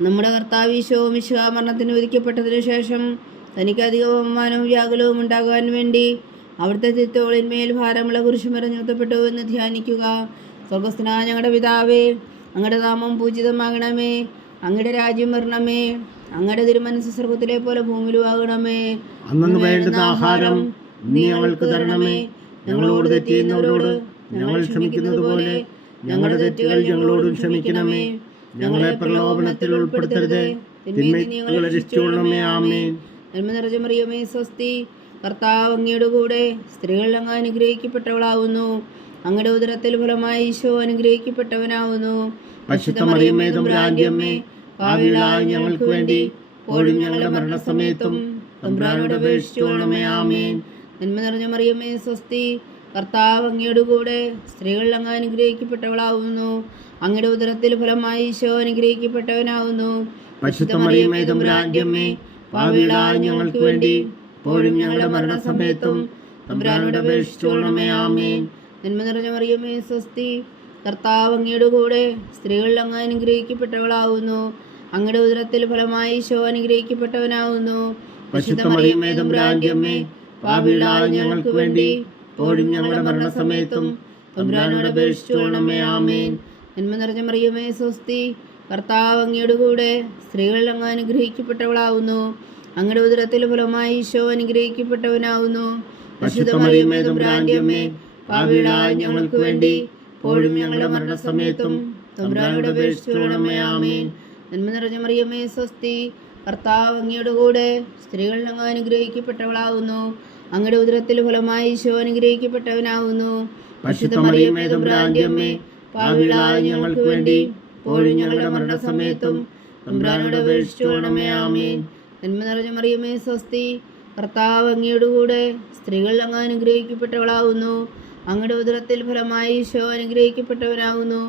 നമ്മുടെ കർത്താവ് ഈശോ മിശിഹാ മരണത്തിന് വിധിക്കപ്പെട്ടതിനു ശേഷം തനിക്ക് അധിക ബഹുമാനവും വ്യാകുലവും ഉണ്ടാകാൻ വേണ്ടി അവിടുത്തെ തിരുത്തോളിന്മേൽ ഭാരമുള്ള കുരിശുമറിഞ്ഞുത്തപ്പെട്ടു എന്ന് ധ്യാനിക്കുക. സ്വർഗസ്ഥനായ ഞങ്ങളുടെ പിതാവേ, അങ്ങയുടെ നാമം പൂജിതമാകണമേ. അങ്ങയുടെ രാജ്യം വരണമേ. അങ്ങയുടെ തിരുമനസ്സ് സ്വർഗത്തിലെ പോലെ ഭൂമിയിലുമാകണമേ. അന്നു വേണ്ടുന്ന ആഹാരം നീ ഞങ്ങൾക്ക് തരണമേ. ഞങ്ങളോട് തെറ്റ് ചെയ്യുന്നവരോട് ഞങ്ങൾ ക്ഷമിക്കുന്നത് പോലെ ഞങ്ങളുടെ തെറ്റുകൾ ഞങ്ങളോടും ക്ഷമിക്കണമേ. ഞങ്ങളെ പ്രലോഭനത്തിൽ ഉൾപ്പെടുത്തരുത്, തിന്മയിൽ നിന്ന് ഞങ്ങളെ രക്ഷിച്ചുകൊള്ളണമേ. ആമേൻ. നന്മ നിറഞ്ഞ മറിയമേ, സ്വസ്തി. കർത്താവ് അങ്ങയുടെ കൂടെ സ്ത്രീകൾ അങ്ങ് അനുഗ്രഹിക്കപ്പെട്ടവളാവുന്നു. അങ്ങയുടെ ഉദരത്തിൽ ഫലമായി ഈശോ അനുഗ്രഹിക്കപ്പെട്ടവനാവുന്നു. പരിശുദ്ധ മറിയമേ, തമ്പുരാന്റെ അമ്മേ, പാപികളായ ഞങ്ങൾക്ക് വേണ്ടി ഇപ്പോഴും ഞങ്ങളുടെ മരണസമയത്തും തമ്പുരാനോട് അപേക്ഷിച്ചുകൊള്ളണമേ. ആമേൻ. നന്മ നിറഞ്ഞ മറിയമേ, സ്വസ്തി. കർത്താവ് അങ്ങയുടെ കൂടെ സ്ത്രീകൾ അങ്ങ് അനുഗ്രഹിക്കപ്പെട്ടവളാവുന്നു. അങ്ങയുടെ ഉദരത്തിൽ ഫലമായി ഈശോ അനുഗ്രഹിക്കപ്പെട്ടവനാവുന്നു. പരിശുദ്ധ മറിയമേ, തമ്പുരാന്റെ അമ്മേ, പാപികളായ ഞങ്ങൾക്ക് വേണ്ടി ഇപ്പോഴും ഞങ്ങളുടെ മരണസമയത്തും തമ്പുരാനോട് അപേക്ഷിച്ചുകൊള്ളണമേ. ആമേൻ. നന്മ നിറഞ്ഞ മറിയമേ, സ്വസ്തി. കർത്താവ് അങ്ങയുടെ കൂടെ സ്ത്രീകൾ അങ്ങ് അനുഗ്രഹിക്കപ്പെട്ടവളാവുന്നു. അങ്ങയുടെ ഉദരത്തിൽ ഫലമായി ഈശോ അനുഗ്രഹിക്കപ്പെട്ടവനാവുന്നു. പരിശുദ്ധ മറിയമേ, തമ്പുരാന്റെ അമ്മേ, പാപികളായ ഞങ്ങൾക്ക് വേണ്ടി ഇപ്പോഴും ഞങ്ങളുടെ മരണസമയത്തും തമ്പുരാനോട് അപേക്ഷിച്ചുകൊള്ളണമേ. ആമേൻ. നന്മ നിറഞ്ഞ മറിയമേ, സ്വസ്തി. കർത്താവ് അങ്ങയുടെ കൂടെ സ്ത്രീകൾ അങ്ങ് അനുഗ്രഹിക്കപ്പെട്ടവളാവുന്നു. അങ്ങയുടെ ഉദരത്തിൽ ഫലമായി ഈശോ അനുഗ്രഹിക്കപ്പെട്ടവനാവുന്നു. പരിശുദ്ധ മറിയമേ, തമ്പുരാന്റെ അമ്മേ, പാപികളായ ഞങ്ങൾക്ക് വേണ്ടി ഇപ്പോഴും ഞങ്ങളുടെ മരണസമയത്തും തമ്പുരാനോട് അപേക്ഷിച്ചുകൊള്ളണമേ. ആമേൻ. നന്മ നിറഞ്ഞ മറിയമേ, സ്വസ്തി. കർത്താവ് അങ്ങയുടെ കൂടെ സ്ത്രീകൾ അങ്ങ് അനുഗ്രഹിക്കപ്പെട്ടവളാവുന്നു. അങ്ങയുടെ ഉദരത്തിൽ ഫലമായി ഈശോ അനുഗ്രഹിക്കപ്പെട്ടവനാവുന്നു. പരിശുദ്ധ മറിയമേ, തമ്പുരാന്റെ അമ്മേ, പാപികളായ ഞങ്ങൾക്ക് വേണ്ടി ഇപ്പോഴും ഞങ്ങളുടെ മരണസമയത്തും തമ്പുരാനോട് അപേക്ഷിച്ചുകൊള്ളണമേ. ആമേൻ. നന്മ നിറഞ്ഞ മറിയമേ, സ്വസ്തി. കർത്താവ് അങ്ങയുടെ കൂടെ സ്ത്രീകൾ അങ്ങ് അനുഗ്രഹിക്കപ്പെട്ടവളാവുന്നു. അങ്ങയുടെ ഉദരത്തിൽ ഫലമായി ഈശോ അനുഗ്രഹിക്കപ്പെട്ടവനാവുന്നു.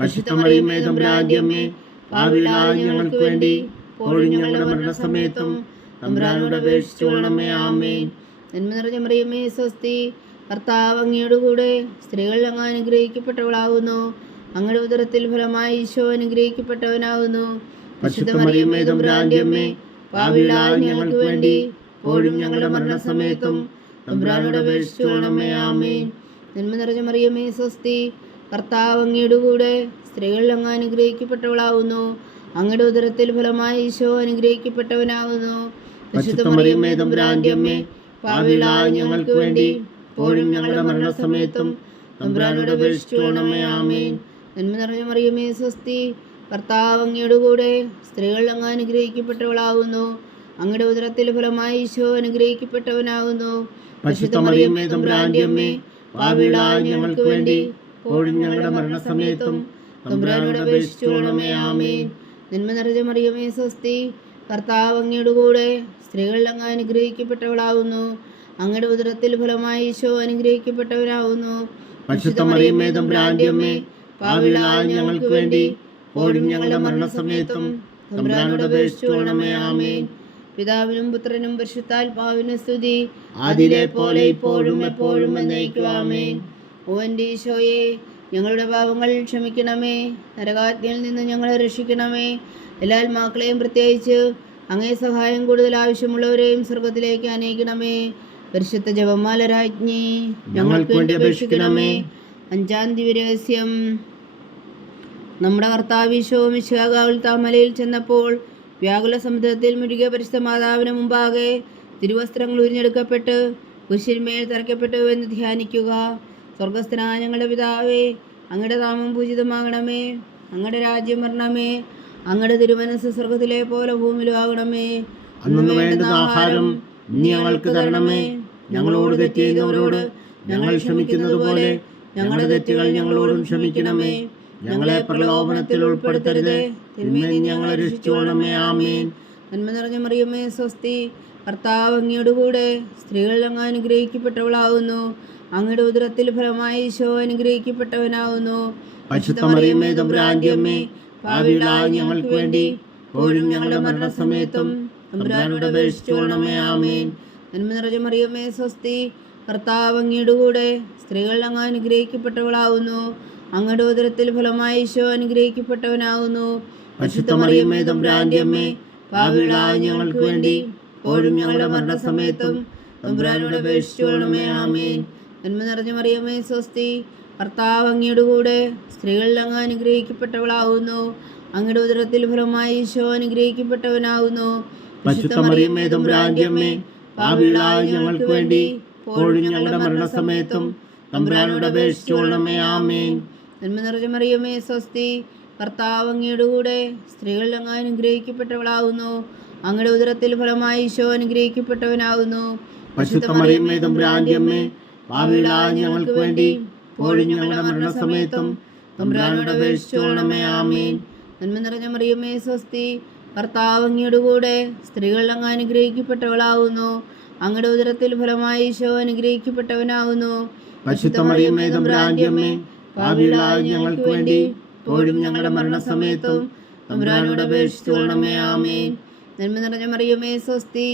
പരിശുദ്ധ മറിയമേ, തമ്പുരാന്റെ അമ്മേ, പാപികളായ ഞങ്ങൾക്ക് വേണ്ടി ഇപ്പോഴും ഞങ്ങളുടെ മരണസമയത്തും തമ്പുരാനോട് അപേക്ഷിച്ചുകൊള്ളണമേ. ആമേൻ. നന്മ നിറഞ്ഞ മറിയമേ, സ്വസ്തി. കർത്താവ് അങ്ങയുടെ കൂടെ സ്ത്രീകൾ അങ്ങ് അനുഗ്രഹിക്കപ്പെട്ടവളാവുന്നു. അങ്ങയുടെ ഉദരത്തിൽ ഫലമായി ഈശോ അനുഗ്രഹിക്കപ്പെട്ടവനാവുന്നു. പരിശുദ്ധ മറിയമേ, തമ്പുരാന്റെ അമ്മേ, പാപികളായ ഞങ്ങൾക്ക് വേണ്ടി ഇപ്പോഴും ഞങ്ങളുടെ മരണസമയത്തും തമ്പുരാനോട് അപേക്ഷിച്ചുകൊള്ളണമേ. ആമേൻ. നന്മ നിറഞ്ഞ മറിയമേ, സ്വസ്തി. കർത്താവ് അങ്ങയുടെ കൂടെ സ്ത്രീകൾ അങ്ങ് അനുഗ്രഹിക്കപ്പെട്ടവളാവുന്നു. അങ്ങയുടെ ഉദരത്തിൽ ഫലമായി ഈശോ അനുഗ്രഹിക്കപ്പെട്ടവനാവുന്നു. പരിശുദ്ധ മറിയമേ, തമ്പുരാന്റെ അമ്മേ, പാപികളായ ഞങ്ങൾക്ക് വേണ്ടി ഇപ്പോഴും ഞങ്ങളുടെ മരണസമയത്തും തമ്പുരാനോട് അപേക്ഷിച്ചുകൊള്ളണമേ. ആമേൻ. നന്മ നിറഞ്ഞ മറിയമേ, സ്വസ്തി. കർത്താവ് അങ്ങയുടെ കൂടെ സ്ത്രീകൾ അങ്ങ് അനുഗ്രഹിക്കപ്പെട്ടവളാവുന്നു. അങ്ങയുടെ ഉദരത്തിൽ ഫലമായി ഈശോ അനുഗ്രഹിക്കപ്പെട്ടവനാവുന്നു. പരിശുദ്ധ മറിയമേ, തമ്പുരാന്റെ അമ്മേ, പാപികളായ ഞങ്ങൾക്ക് വേണ്ടി ഇപ്പോഴും ഞങ്ങളുടെ മരണസമയത്തും തമ്പുരാനോട് അപേക്ഷിച്ചുകൊള്ളണമേ. ആമേൻ. നന്മ നിറഞ്ഞ മറിയമേ, സ്വസ്തി. കർത്താവ് അങ്ങയുടെ കൂടെ സ്ത്രീകൾ അങ്ങ് അനുഗ്രഹിക്കപ്പെട്ടവളാവുന്നു. അങ്ങയുടെ ഉദരത്തിൽ ഫലമായി ഈശോ അനുഗ്രഹിക്കപ്പെട്ടവനാവുന്നു. പരിശുദ്ധ മറിയമേ, തമ്പുരാന്റെ അമ്മേ, പാപികളായ ഞങ്ങൾക്ക് വേണ്ടി ഇപ്പോഴും ഞങ്ങളുടെ മരണസമയത്തും തമ്പുരാനോട് അപേക്ഷിച്ചുകൊള്ളണമേ. ആമേൻ. പിതാവിനും പുത്രനും പരിശുദ്ധാത്മാവിനും സ്തുതി. ആദിയിലെ പോലെ ഇപ്പോഴും എപ്പോഴും എന്നേക്കും. ആമേൻ. ഓ എൻ്റെ ഈശോയെ, ഞങ്ങളുടെ പാപങ്ങൾ ക്ഷമിക്കണമേ. നരകാഗ്നിയിൽ നിന്ന് ഞങ്ങളെ രക്ഷിക്കണമേ. എല്ലാ ആത്മാക്കളെയും പ്രത്യേകിച്ച് അങ്ങേ സഹായം കൂടുതൽ ആവശ്യമുള്ളവരെയും സ്വർഗത്തിലേക്ക് അനയിക്കണമേ. പരിശുദ്ധ ജപമാല രാജ്ഞി ഞങ്ങൾക്ക് വേണ്ടി അപേക്ഷിക്കണമേ. അഞ്ചാം ദിവ്യരഹസ്യം. നമ്മുടെ കർത്താവ് ഈശോ മിശിഹാ ഗാഗുൽത്താമലയിൽ ചെന്നപ്പോൾ വ്യാകുല സമുദ്രത്തിൽ മുഴുകിയ പരിശുദ്ധ മാതാവിന് മുമ്പാകെ തിരുവസ്ത്രങ്ങൾ ഉരിഞ്ഞെടുക്കപ്പെട്ട് കുരിശിന്മേൽ തറയ്ക്കപ്പെട്ടു എന്ന് ധ്യാനിക്കുക. സ്വർഗസ്ഥനായ ഞങ്ങളുടെ പിതാവേ, അങ്ങയുടെ നാമം പൂജിതമാകണമേ. അങ്ങയുടെ രാജ്യം വരണമേ. അങ്ങയുടെ തിരുമനസ്സ് സ്വർഗത്തിലെ പോലെ ഭൂമിയിലും ആകണമേ. അന്നു വേണ്ടുന്ന ആഹാരം നീ ഞങ്ങൾക്ക് തരണമേ. ഞങ്ങളോട് തെറ്റ് ചെയ്യുന്നവരോട് ഞങ്ങൾ ക്ഷമിക്കുന്നത് പോലെ ഞങ്ങളുടെ തെറ്റുകൾ ഞങ്ങളോടും ക്ഷമിക്കണമേ. ഞങ്ങളെ പ്രലോഭനത്തിൽ ഉൾപ്പെടുത്തരുത്, തിന്മയിൽ നിന്ന് ഞങ്ങളെ രക്ഷിച്ചുകൊള്ളണമേ. ആമേൻ. നന്മ നിറഞ്ഞ മറിയമേ, സ്വസ്തി. കർത്താവ് അങ്ങയുടെ കൂടെ സ്ത്രീകൾ അങ്ങ് അനുഗ്രഹിക്കപ്പെട്ടവളാവുന്നു. അങ്ങയുടെ ഉദരത്തിൽ ഫലമായി ഈശോ അനുഗ്രഹിക്കപ്പെട്ടവനാവുന്നു. പരിശുദ്ധ മറിയമേ, തമ്പുരാന്റെ അമ്മേ, പാപികളായ ഞങ്ങൾക്ക് വേണ്ടി ഇപ്പോഴും ഞങ്ങളുടെ മരണസമയത്തും തമ്പുരാനോട് അപേക്ഷിച്ചുകൊള്ളണമേ. ആമേൻ. നന്മ നിറഞ്ഞ മറിയമേ, സ്വസ്തി. കർത്താവ് അങ്ങയുടെ കൂടെ സ്ത്രീകൾ അങ്ങ് അനുഗ്രഹിക്കപ്പെട്ടവളാവുന്നു. അങ്ങയുടെ ഉദരത്തിൽ ഫലമായി ഈശോ അനുഗ്രഹിക്കപ്പെട്ടവനാകുന്നു. പരിശുദ്ധ മറിയമേ തമ്പുരാന്റെ അമ്മേ, പാപികളായ ഞങ്ങൾക്ക് വേണ്ടി ഇപ്പോഴും ഞങ്ങളുടെ മരണസമയത്തും തമ്പുരാനോട് അപേക്ഷിച്ചുകൊള്ളണമേ. ആമേൻ. നന്മ നിറഞ്ഞ മറിയമേ സ്വസ്തി, കർത്താവ് അങ്ങയുടെ കൂടെ സ്ത്രീകളിൽ അങ്ങ് അനുഗ്രഹിക്കപ്പെട്ടവളാവുന്നു. അങ്ങയുടെ ഉദരത്തിൽ ഫലമായി ഈശോ അനുഗ്രഹിക്കപ്പെട്ടവനാകുന്നു. പരിശുദ്ധ മറിയമേ തമ്പുരാന്റെ അമ്മേ, പാപികളായ ഞങ്ങൾക്ക് വേണ്ടി ഇപ്പോഴും ഞങ്ങളുടെ മരണസമയത്തും തമ്പുരാനോട് അപേക്ഷിച്ചുകൊള്ളണമേ. ആമേൻ. നന്മ നിറഞ്ഞ മറിയമേ സ്വസ്തി, കർത്താവ് അങ്ങയുടെ കൂടെ സ്ത്രീകളിൽ അങ്ങ് അനുഗ്രഹിക്കപ്പെട്ടവളാവുന്നു. അങ്ങയുടെ ഉദരത്തിൽ ഫലമായി ഈശോ അനുഗ്രഹിക്കപ്പെട്ടവനാകുന്നു. പരിശുദ്ധ മറിയമേ തമ്പുരാന്റെ അമ്മേ, പാപികളായ ഞങ്ങൾക്ക് വേണ്ടി ഇപ്പോഴും ഞങ്ങളുടെ മരണസമയത്തും തമ്പുരാനോട് അപേക്ഷിച്ചുകൊള്ളണമേ. ആമേൻ. നന്മ നിറഞ്ഞ മറിയമേ സ്വസ്തി, കർത്താവ് അങ്ങയുടെ കൂടെ സ്ത്രീകളിൽ അങ്ങ് അനുഗ്രഹിക്കപ്പെട്ടവളാവുന്നു. അങ്ങയുടെ ഉദരത്തിൽ ഫലമായി ഈശോ അനുഗ്രഹിക്കപ്പെട്ടവനാകുന്നു. പരിശുദ്ധ മറിയമേ തമ്പുരാന്റെ അമ്മേ, പാപികളായ ഞങ്ങൾക്ക് വേണ്ടി ഇപ്പോഴും ഞങ്ങളുടെ മരണസമയത്തും തമ്പുരാനോട് അപേക്ഷിച്ചുകൊള്ളണമേ. ആമേൻ. നന്മ നിറഞ്ഞ മറിയമേ സ്വസ്തി,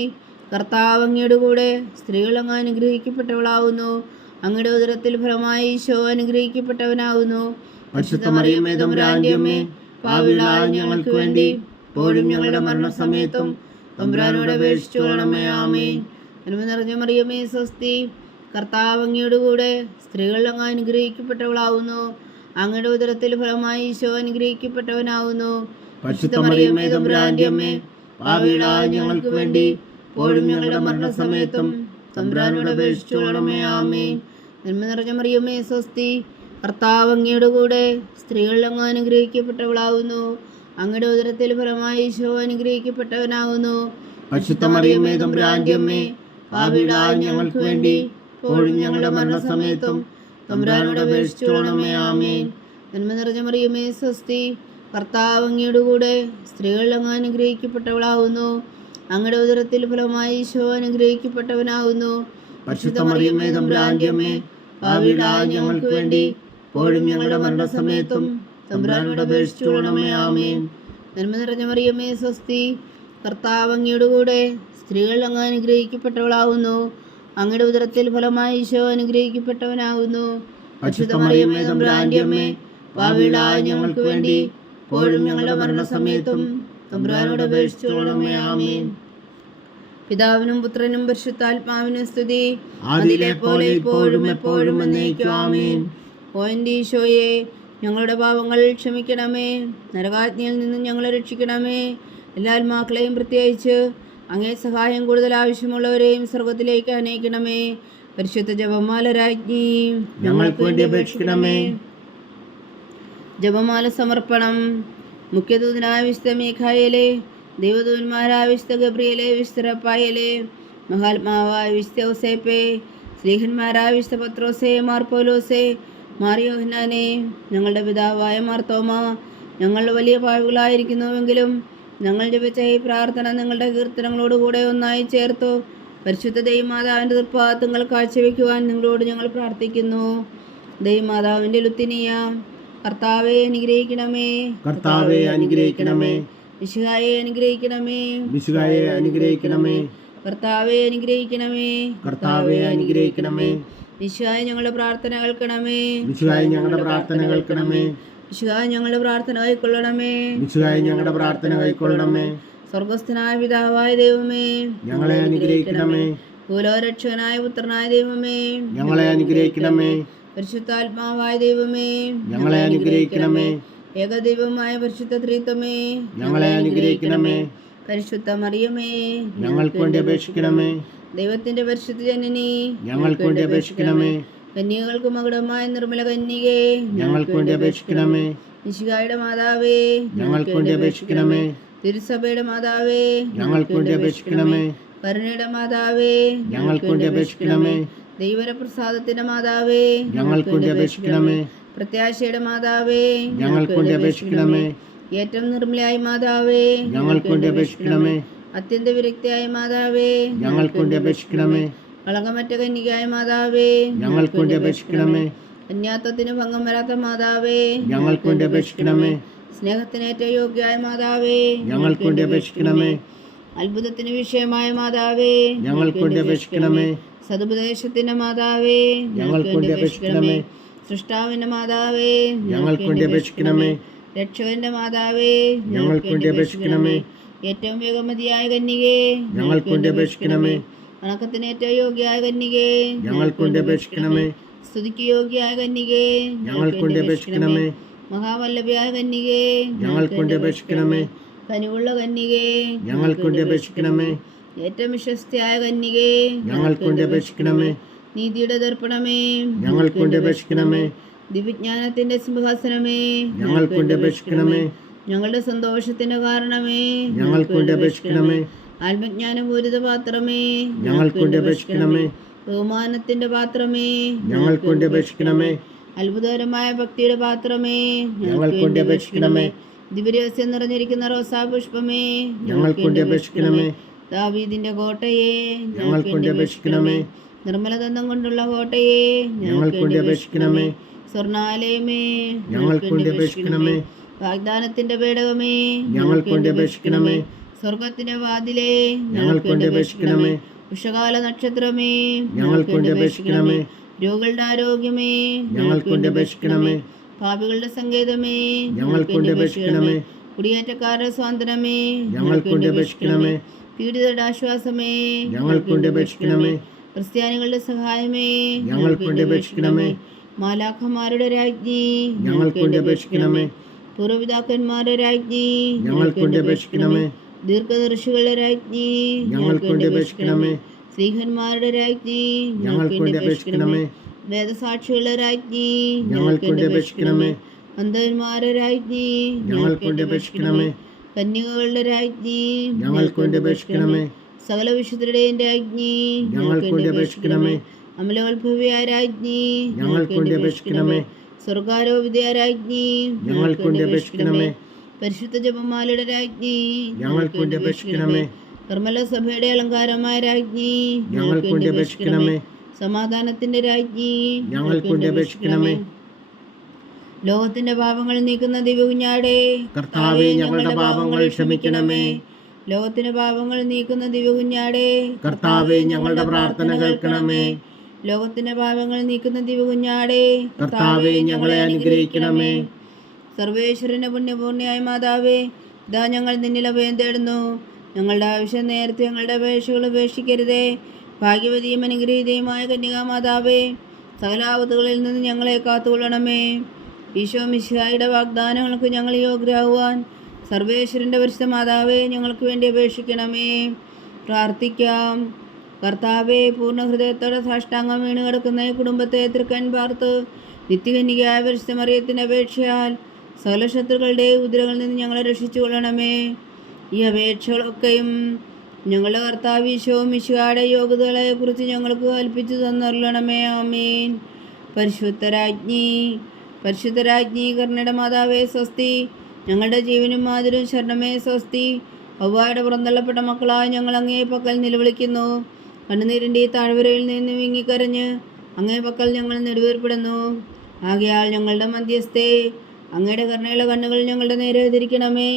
കർത്താവ് അങ്ങയുടെ കൂടെ സ്ത്രീകൾ അങ്ങ് അനുഗ്രഹിക്കപ്പെട്ടവളാവുന്നു. അങ്ങയുടെ ഉദരത്തിൽ ഫലമായി ഈശോ അനുഗ്രഹിക്കപ്പെട്ടവനാകുന്നു. പരിശുദ്ധ മറിയമേ തമ്പുരാന്റെ അമ്മേ, പാപികളായ ഞങ്ങൾക്ക് വേണ്ടി ഇപ്പോഴും ഞങ്ങളുടെ മരണസമയത്തും തമ്പുരാനോട് അപേക്ഷിച്ചുകൊള്ളണമേ. ആമേൻ. നന്മ നിറഞ്ഞ മറിയമേ സ്വസ്തി, കർത്താവ് അങ്ങയുടെ കൂടെ സ്ത്രീകൾ അങ്ങ് അനുഗ്രഹിക്കപ്പെട്ടവളാവുന്നു. അങ്ങയുടെ ഉദരത്തിൽ ഫലമായി ഈശോ അനുഗ്രഹിക്കപ്പെട്ടവനാകുന്നു. പരിശുദ്ധ മറിയമേ തമ്പുരാന്റെ അമ്മേ, പാപികളായ ഞങ്ങൾക്ക് വേണ്ടി ഇപ്പോഴും ഞങ്ങളുടെ മരണസമയത്തും തമ്പുരാനോട് അപേക്ഷിച്ചുകൊള്ളണമേ. ആമേൻ. നന്മ നിറഞ്ഞ മറിയമേ സ്വസ്തി, കർത്താവ് അങ്ങയുടെ കൂടെ സ്ത്രീകൾ അങ്ങ് അനുഗ്രഹിക്കപ്പെട്ടവളാവുന്നു. അങ്ങയുടെ ഉദരത്തിൽ ഫലമായി ഈശോ അനുഗ്രഹിക്കപ്പെട്ടവനാകുന്നു. പരിശുദ്ധ മറിയമേ തമ്പുരാന്റെ അമ്മേ, പാപികളായ ഞങ്ങൾക്ക് വേണ്ടി ഇപ്പോഴും ഞങ്ങളുടെ മരണസമയത്തും തമ്പുരാനോട് അപേക്ഷിച്ചുകൊള്ളണമേ. ആമേൻ. നന്മ നിറഞ്ഞ മറിയമേ സ്വസ്തി, കർത്താവ് അങ്ങയുടെ കൂടെ സ്ത്രീകൾ അങ്ങ് അനുഗ്രഹിക്കപ്പെട്ടവളാവുന്നു. അങ്ങയുടെ ഉദരത്തിൽ ഫലമായി ഈശോ അനുഗ്രഹിക്കപ്പെട്ടവനാകുന്നു. പരിശുദ്ധ മറിയമേ തമ്പുരാന്റെ അമ്മേ, പാപികളായ ഞങ്ങൾക്ക് വേണ്ടി ഇപ്പോഴും ഞങ്ങളുടെ മരണസമയത്തും തമ്പുരാനോട് അപേക്ഷിച്ചുകൊള്ളണമേ. ആമേൻ. നന്മ നിറഞ്ഞ മറിയമേ സ്വസ്തി, കർത്താവ് അങ്ങയുടെ കൂടെ സ്ത്രീകൾ അങ്ങ് അനുഗ്രഹിക്കപ്പെട്ടവളാവുന്നു. അങ്ങയുടെ ഉദരത്തിൽ ഫലമായി ഈശോ അനുഗ്രഹിക്കപ്പെട്ടവനാകുന്നു. പരിശുദ്ധ മറിയമേ തമ്പുരാന്റെ അമ്മേ, പാപികളായ ഞങ്ങൾക്ക് വേണ്ടി ഇപ്പോഴും ഞങ്ങളുടെ മരണസമയത്തും തമ്പുരാനോട് അപേക്ഷിച്ചുകൊള്ളണമേ. ആമേൻ. പിതാവിനും പുത്രനും പരിശുദ്ധാത്മാവിനും സ്തുതി, ആദിയിലെ പോലെ ഇപ്പോഴും എപ്പോഴും എന്നേക്കും. ആമേൻ. ഓ എൻ്റെ ഈശോയെ, ഞങ്ങളുടെ പാപങ്ങൾ ക്ഷമിക്കണമേ. നരകാജ്ഞയിൽ നിന്നും ഞങ്ങളെ രക്ഷിക്കണമേ. എല്ലാ ആത്മാക്കളെയും പ്രത്യേകിച്ച് അങ്ങേ സഹായം കൂടുതൽ ആവശ്യമുള്ളവരെയും സ്വർഗത്തിലേക്ക് അനയിക്കണമേ. പരിശുദ്ധ ജപമാല രാജ്ഞി, ഞങ്ങൾക്ക് വേണ്ടി അപേക്ഷിക്കണമേ. ജപമാല സമർപ്പണം. മുഖ്യദൂതനായ വിശുദ്ധ മീഖായേലേ, ദൈവദൂതന്മാരായ വിശുദ്ധ ഗബ്രിയേലേ, വിശുദ്ധ റഫായേലേ, മഹാത്മാവായ വിശുദ്ധ ഔസേപ്പേ, സ്ലീഹന്മാരായ വിശുദ്ധ പത്രോസേ, മാർ പൗലോസേ, മാർ യോഹന്നാനേ, ഞങ്ങളുടെ പിതാവായ മാർ തോമാ, ഞങ്ങൾ വലിയ പാപികളായിരിക്കുന്നുവെങ്കിലും ഞങ്ങൾ ജപിച്ച ഈ പ്രാർത്ഥന നിങ്ങളുടെ കീർത്തനങ്ങളോടുകൂടെ ഒന്നായി ചേർത്തു പരിശുദ്ധ ദൈവമാതാവിൻ്റെ തൃപ്പാദങ്ങൾ കാഴ്ചവെക്കുവാൻ നിങ്ങളോട് ഞങ്ങൾ പ്രാർത്ഥിക്കുന്നു. ദൈവമാതാവിൻ്റെ ലുത്തിനിയ, കർത്താവെ അനുഗ്രഹിക്കണമേ. കർത്താവെ അനുഗ്രഹിക്കണമേ. മിശിഹായെ അനുഗ്രഹിക്കണമേ. മിശിഹായെ അനുഗ്രഹിക്കണമേ. കർത്താവെ അനുഗ്രഹിക്കണമേ. കർത്താവെ അനുഗ്രഹിക്കണമേ. മിശിഹായെ ഞങ്ങളുടെ പ്രാർത്ഥന കേൾക്കണമേ. മിശിഹായെ ഞങ്ങളുടെ പ്രാർത്ഥന കേൾക്കണമേ. മിശിഹായെ ഞങ്ങളുടെ പ്രാർത്ഥന കൈക്കൊള്ളണമേ. മിശിഹായെ ഞങ്ങളുടെ പ്രാർത്ഥന കൈക്കൊള്ളണമേ. സ്വർഗസ്ഥനായ പിതാവായ ദൈവമേ, ഞങ്ങളെ അനുഗ്രഹിക്കണമേ. ഭൂലോകരക്ഷകനായ പുത്രനായ ദൈവമേ, ഞങ്ങളെ അനുഗ്രഹിക്കണമേ. പരിശുദ്ധാത്മാവായ ദൈവമേ, ഞങ്ങളെ അനുഗ്രഹിക്കണമേ. ഏകദൈവമായ പരിശുദ്ധ ത്രിത്വമേ, ഞങ്ങളെ അനുഗ്രഹിക്കണമേ. പരിശുദ്ധ മറിയമേ, ഞങ്ങൾക്ക് വേണ്ടി അപേക്ഷിക്കണമേ. ദൈവത്തിന്റെ പരിശുദ്ധ ജനനി, ഞങ്ങൾക്ക് വേണ്ടി അപേക്ഷിക്കണമേ. കന്യകൾക്ക് മകുടമായ നിർമ്മല കന്യകേ, ഞങ്ങൾക്ക് വേണ്ടി അപേക്ഷിക്കണമേ. മിശിഹായുടെ മാതാവേ, ഞങ്ങൾക്ക് വേണ്ടി അപേക്ഷിക്കണമേ. തിരുസഭയുടെ മാതാവേ, ഞങ്ങൾക്ക് വേണ്ടി അപേക്ഷിക്കണമേ. കരുണയുടെ മാതാവേ, ഞങ്ങൾക്ക് വേണ്ടി അപേക്ഷിക്കണമേ. ദൈവപ്രസാദത്തിന്റെ മാതാവേ, ഞങ്ങൾക്ക് വേണ്ടി അപേക്ഷിക്കണമേ. പ്രത്യാശയുടെ മാതാവേ, ഞങ്ങൾക്ക് വേണ്ടി അപേക്ഷിക്കണമേ. ഏറ്റവും നിർമ്മലയായ മാതാവേ, ഞങ്ങൾക്ക് വേണ്ടി അപേക്ഷിക്കണമേ. അത്യന്ത വിരക്തിയായ മാതാവേ, ഞങ്ങൾക്ക് വേണ്ടി അപേക്ഷിക്കണമേ. കളങ്കമറ്റ കന്യകയായ മാതാവേ, ഞങ്ങൾക്ക് വേണ്ടി അപേക്ഷിക്കണമേ. കന്യാത്വത്തിന് ഭംഗം വരാത്ത മാതാവേ, ഞങ്ങൾക്ക് വേണ്ടി അപേക്ഷിക്കണമേ. സ്നേഹത്തിന് ഏറ്റവും യോഗ്യയായ മാതാവേ, ഞങ്ങൾക്ക് വേണ്ടി അപേക്ഷിക്കണമേ. അത്ഭുതത്തിന് വിഷയമായ മാതാവേ, ഞങ്ങൾക്ക് വേണ്ടി അപേക്ഷിക്കണമേ. സതുപദേശത്തിന്റെ മാതാവേ, ഞങ്ങൾക്ക് വേണ്ടി അപേക്ഷിക്കണമേ. സൃഷ്ടാവിന്റെ മാതാവേ, ഞങ്ങൾക്ക് വേണ്ടി അപേക്ഷിക്കണമേ. രക്ഷകന്റെ മാതാവേ, ഞങ്ങൾക്ക് വേണ്ടി അപേക്ഷിക്കണമേ. ഏറ്റവും വേഗമതിയായ കന്യകേ, ഞങ്ങൾക്ക് വേണ്ടി അപേക്ഷിക്കണമേ. വണക്കത്തിന് ഏറ്റവും യോഗ്യയായ കന്യകേ, ഞങ്ങൾക്ക് വേണ്ടി അപേക്ഷിക്കണമേ. സ്തുതിക്ക് യോഗ്യയായ കന്യകേ, ഞങ്ങൾക്ക് വേണ്ടി അപേക്ഷിക്കണമേ. മഹാവല്ലഭയായ കന്യകേ, ഞങ്ങൾക്ക് വേണ്ടി അപേക്ഷിക്കണമേ. കനിവുള്ള കന്യകേ, ഞങ്ങൾക്ക് വേണ്ടി അപേക്ഷിക്കണമേ. ഏറ്റവും വിശ്വസ്തയായ കന്യകേ, ഞങ്ങൾക്ക് വേണ്ടി അപേക്ഷിക്കണമേ. നീതിയുടെ ദർപ്പണമേ, ഞങ്ങൾക്ക് വേണ്ടി അപേക്ഷിക്കണമേ. ദിവ്യജ്ഞാനത്തിന്റെ സിംഹാസനമേ, ഞങ്ങൾക്ക് വേണ്ടി അപേക്ഷിക്കണമേ. ഞങ്ങളുടെ സന്തോഷത്തിന്റെ കാരണമേ, ഞങ്ങൾക്ക് വേണ്ടി അപേക്ഷിക്കണമേ. ആത്മജ്ഞാനപൂരിത പാത്രമേ, ഞങ്ങൾക്ക് വേണ്ടി അപേക്ഷിക്കണമേ. ബഹുമാനത്തിന്റെ പാത്രമേ, ഞങ്ങൾക്ക് വേണ്ടി അപേക്ഷിക്കണമേ. അത്ഭുതകരമായ ഭക്തിയുടെ പാത്രമേ, ഞങ്ങൾക്ക് വേണ്ടി അപേക്ഷിക്കണമേ. ദിവ്യരഹസ്യം നിറഞ്ഞിരിക്കുന്ന റോസാ പുഷ്പമേ, ഞങ്ങൾക്ക് വേണ്ടി അപേക്ഷിക്കണമേ. ദാവീദിന്റെ കോട്ടയെ, ഞങ്ങൾക്ക് വേണ്ടി അപേക്ഷിക്കണമേ. നിർമ്മലദന്തം കൊണ്ടുള്ള കോട്ടയെ, ഞങ്ങൾക്ക് വേണ്ടി അപേക്ഷിക്കണമേ. സ്വർണാലയമേ, ഞങ്ങൾക്ക് വേണ്ടി അപേക്ഷിക്കണമേ. വാഗ്ദാനത്തിന്റെ പേടകമേ, ഞങ്ങൾക്ക് വേണ്ടി അപേക്ഷിക്കണമേ. സ്വർഗത്തിന്റെ വാതിലേ, ഞങ്ങൾക്ക് വേണ്ടി അപേക്ഷിക്കണമേ. ഉഷകാല നക്ഷത്രമേ, ഞങ്ങൾക്ക് വേണ്ടി അപേക്ഷിക്കണമേ. രോഗികളുടെ ആരോഗ്യമേ, ഞങ്ങൾക്ക് വേണ്ടി അപേക്ഷിക്കണമേ. പാപികളുടെ സങ്കേതമേ, ഞങ്ങൾക്ക് വേണ്ടി അപേക്ഷിക്കണമേ. കുടിയേറ്റക്കാരുടെ സ്വാതന്ത്ര്യമേ, ഞങ്ങൾക്ക് വേണ്ടി അപേക്ഷിക്കണമേ. പീഡിതരുടെ ആശ്വാസമേ, ഞങ്ങൾക്ക് വേണ്ടി അപേക്ഷിക്കണമേ. ക്രിസ്ത്യാനികളുടെ സഹായമേ, ഞങ്ങൾക്ക് വേണ്ടി അപേക്ഷിക്കണമേ. മാലാഖമാരുടെ രാജ്ഞി, ഞങ്ങൾക്ക് വേണ്ടി അപേക്ഷിക്കണമേ. പൂർവ്വപിതാക്കന്മാരുടെ രാജ്ഞി, ഞങ്ങൾക്ക് വേണ്ടി അപേക്ഷിക്കണമേ. ദീർഘദർശികളുടെ രാജ്ഞി, ഞങ്ങൾക്ക് വേണ്ടി അപേക്ഷിക്കണമേ. സ്ത്രീഹന്മാരുടെ രാജ്ഞി, ഞങ്ങൾക്ക് വേണ്ടി അപേക്ഷിക്കണമേ. വേദസാക്ഷികളുടെ രാജ്ഞി, ഞങ്ങൾക്ക് വേണ്ടി അപേക്ഷിക്കണമേ. അന്ധന്മാരുടെ രാജ്ഞി, ഞങ്ങൾക്ക് വേണ്ടി അപേക്ഷിക്കണമേ. കന്യകകളുടെ രാജ്ഞി, ഞങ്ങൾക്ക് വേണ്ടി അപേക്ഷിക്കണമേ. സകല വിശുദ്ധരുടെയും രാജ്ഞി, ഞങ്ങൾക്ക് വേണ്ടി അപേക്ഷിക്കണമേ. അമലോത്ഭവിയായ രാജ്ഞി, ഞങ്ങൾക്ക് വേണ്ടി അപേക്ഷിക്കണമേ. സ്വർഗാരോപിതയ രാജ്ഞി, ഞങ്ങൾക്ക് വേണ്ടി അപേക്ഷിക്കണമേ. പരിശുദ്ധ ജപമാലയുടെ രാജ്ഞി, ഞങ്ങൾക്ക് വേണ്ടി അപേക്ഷിക്കണമേ. നിർമ്മല സഭയുടെ അലങ്കാരമായ രാജ്ഞി, ഞങ്ങൾക്ക് വേണ്ടി അപേക്ഷിക്കണമേ. സമാധാനത്തിന്റെ രാജ്ഞി, ഞങ്ങൾക്ക് വേണ്ടി അപേക്ഷിക്കണമേ. ലോകത്തിന്റെ പാപങ്ങൾ നീക്കുന്ന ദിവ്യകുഞ്ഞാടേ, കർത്താവേ, ഞങ്ങളുടെ പാപങ്ങൾ ക്ഷമിക്കണമേ. ലോകത്തിന്റെ പാപങ്ങൾ നീക്കുന്ന ദിവ്യകുഞ്ഞാടേ, കർത്താവേ, ഞങ്ങളുടെ പ്രാർത്ഥന കേൾക്കണമേ. ലോകത്തിന്റെ പാപങ്ങൾ നീക്കുന്ന ദിവ്യകുഞ്ഞാടേ, കർത്താവേ, ഞങ്ങളെ അനുഗ്രഹിക്കണമേ. സർവേശ്വരന്റെ പുണ്യപൂർണ്ണയായ മാതാവേ, ഇതാ ഞങ്ങൾ നിന്നിൽ അഭയം തേടുന്നു. ഞങ്ങളുടെ ആവശ്യം നേരത്തെ ഞങ്ങളുടെ അപേക്ഷകൾ ഉപേക്ഷിക്കരുതേ. ഭാഗ്യവതിയും അനുഗ്രഹീതയുമായ കന്യകാമാതാവേ, സകലാപത്തുകളിൽ നിന്ന് ഞങ്ങളെ കാത്തുകൊള്ളണമേ. ഈശോ മിശിഹായുടെ വാഗ്ദാനങ്ങൾക്ക് ഞങ്ങൾ യോഗ്യരാകുവാൻ സർവേശ്വരൻ്റെ പരിശുദ്ധ മാതാവേ, ഞങ്ങൾക്ക് വേണ്ടി അപേക്ഷിക്കണമേ. പ്രാർത്ഥിക്കാം. കർത്താവേ, പൂർണ്ണ ഹൃദയത്തോടെ സാഷ്ടാംഗം വീണ് കിടക്കുന്ന ഈ കുടുംബത്തെ തൃക്കൻ പാർത്ത് നിത്യകന്യകയായ പരിശുദ്ധ മറിയത്തിൻ്റെ അപേക്ഷയാൽ സകല ശത്രുക്കളുടെ ഉദരങ്ങളിൽ നിന്ന് ഞങ്ങളെ രക്ഷിച്ചു കൊള്ളണമേ. ഈ അപേക്ഷകളൊക്കെയും ഞങ്ങളുടെ കർത്താവ് ഈശോ മിശിഹായുടെ യോഗ്യതകളെക്കുറിച്ച് ഞങ്ങൾക്ക് കൽപ്പിച്ചു തന്നരുളണമേ. ആമേൻ. പരിശുദ്ധരാജ്ഞി കരുണയുടെ മാതാവേ സ്വസ്തി. ഞങ്ങളുടെ ജീവനും മാതിരും ശരണമേ സ്വസ്തി. ഹവ്വായുടെ പുറന്തള്ളപ്പെട്ട മക്കളായ ഞങ്ങൾ അങ്ങേ പക്കൽ നിലവിളിക്കുന്നു. കണ്ണുനീരിൻ്റെ ഈ താഴ്വരയിൽ നിന്ന് വിങ്ങിക്കരഞ്ഞ് അങ്ങേ പക്കൽ ഞങ്ങൾ നെടുവേർപ്പെടുന്നു. ആകയാൽ ഞങ്ങളുടെ മധ്യസ്ഥേ, അങ്ങയുടെ കരുണയുള്ള കണ്ണുകൾ ഞങ്ങളുടെ നേരെ തിരിക്കണമേ.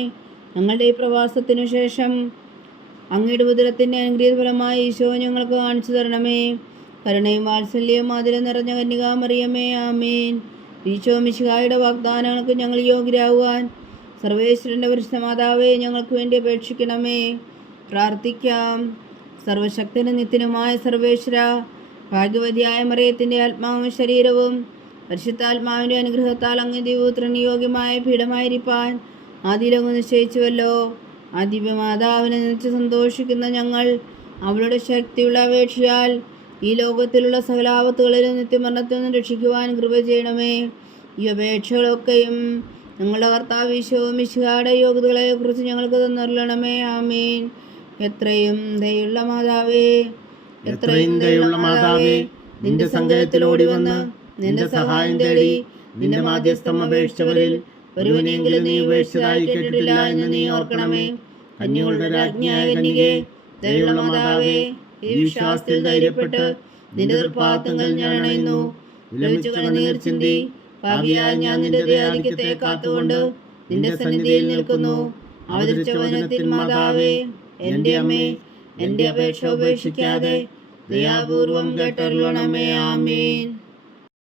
ഞങ്ങളുടെ ഈ പ്രവാസത്തിനു ശേഷം അങ്ങയുടെ ഉദരത്തിൻ്റെ അനുഗ്രഹീത ഫലമായ ഈശോ ഞങ്ങൾക്ക് കാണിച്ചു തരണമേ. കരുണയും വാത്സല്യവും മാതിരം നിറഞ്ഞ കന്യകാമറിയമേ, ആമേൻ. ഈശോ മിശിഹായുടെ വാഗ്ദാനങ്ങൾക്ക് ഞങ്ങൾ യോഗ്യരാകുവാൻ സർവേശ്വരൻ്റെ പരിശുദ്ധ മാതാവേ, ഞങ്ങൾക്ക് വേണ്ടി അപേക്ഷിക്കണമേ. പ്രാർത്ഥിക്കാം. സർവശക്തനും നിത്യനുമായ സർവേശ്വര, ഭാഗ്യവതിയായ മറിയത്തിൻ്റെ ആത്മാവും ശരീരവും പരിശുദ്ധാത്മാവിൻ്റെ അനുഗ്രഹത്താൽ അങ്ങ് ദിവ്യപുത്രന് യോഗ്യമായ പീഠമായിരിക്കാൻ ആദിയിലങ്ങ് നിശ്ചയിച്ചുവല്ലോ. ആ ദിവ്യമാതാവിനെ നിനച്ച് സന്തോഷിക്കുന്ന ഞങ്ങൾ അവളുടെ ശക്തിയുള്ള അപേക്ഷയാൽ ഈ ലോകത്തിലുള്ള സകലാപത്തുകളിലും നിത്യമരണത്തിൽ നിന്ന് രക്ഷിക്കുവാൻ കൃപ ചെയ്യണമേ. ഈ അപേക്ഷകളൊക്കെയും ഞങ്ങളുടെ കർത്താവ് ഈശോ മിശിഹായുടെ യോഗ്യതകളെക്കുറിച്ച് ഞങ്ങൾക്ക് തന്നരുളണമേ. ആമേൻ. എത്രയും ദയുള്ള മാതാവേ, നിന്റെ സങ്കേതത്തിലോടി വന്ന് നിന്റെ സഹായം തേടി നിന്റെ മാധ്യസ്ഥം അപേക്ഷിച്ചവരിൽ ഒരുവനെങ്കിലും നീ ഉപേക്ഷിച്ചതായി കേട്ടിട്ടില്ല എന്ന് നീ ഓർക്കണമേ. കന്യകളുടെ രാജ്ഞിയായ കന്യകേ, ദയുള്ള മാതാവേ, ഈ വിശ്വാസത്തിൽ ധൈര്യപ്പെട്ട് നിന്റെ തൃപ്പാദങ്ങൾ ഞാൻ അണയുന്നു. വിലപിച്ചു കണ്ണുനീർ ചിന്തി പാപിയായ ഞാൻ നിന്റെ ദയാധിക്യത്തെ കാത്തുകൊണ്ട് നിന്റെ സന്നിധിയിൽ നിൽക്കുന്നു. അവതരിച്ച വചനത്തിൽ മാതാവേ, എൻ്റെ അമ്മേ, എൻ്റെ അപേക്ഷ ഉപേക്ഷിക്കാതെ ദയാപൂർവം കേട്ടരുളണമേ. ആമേൻ.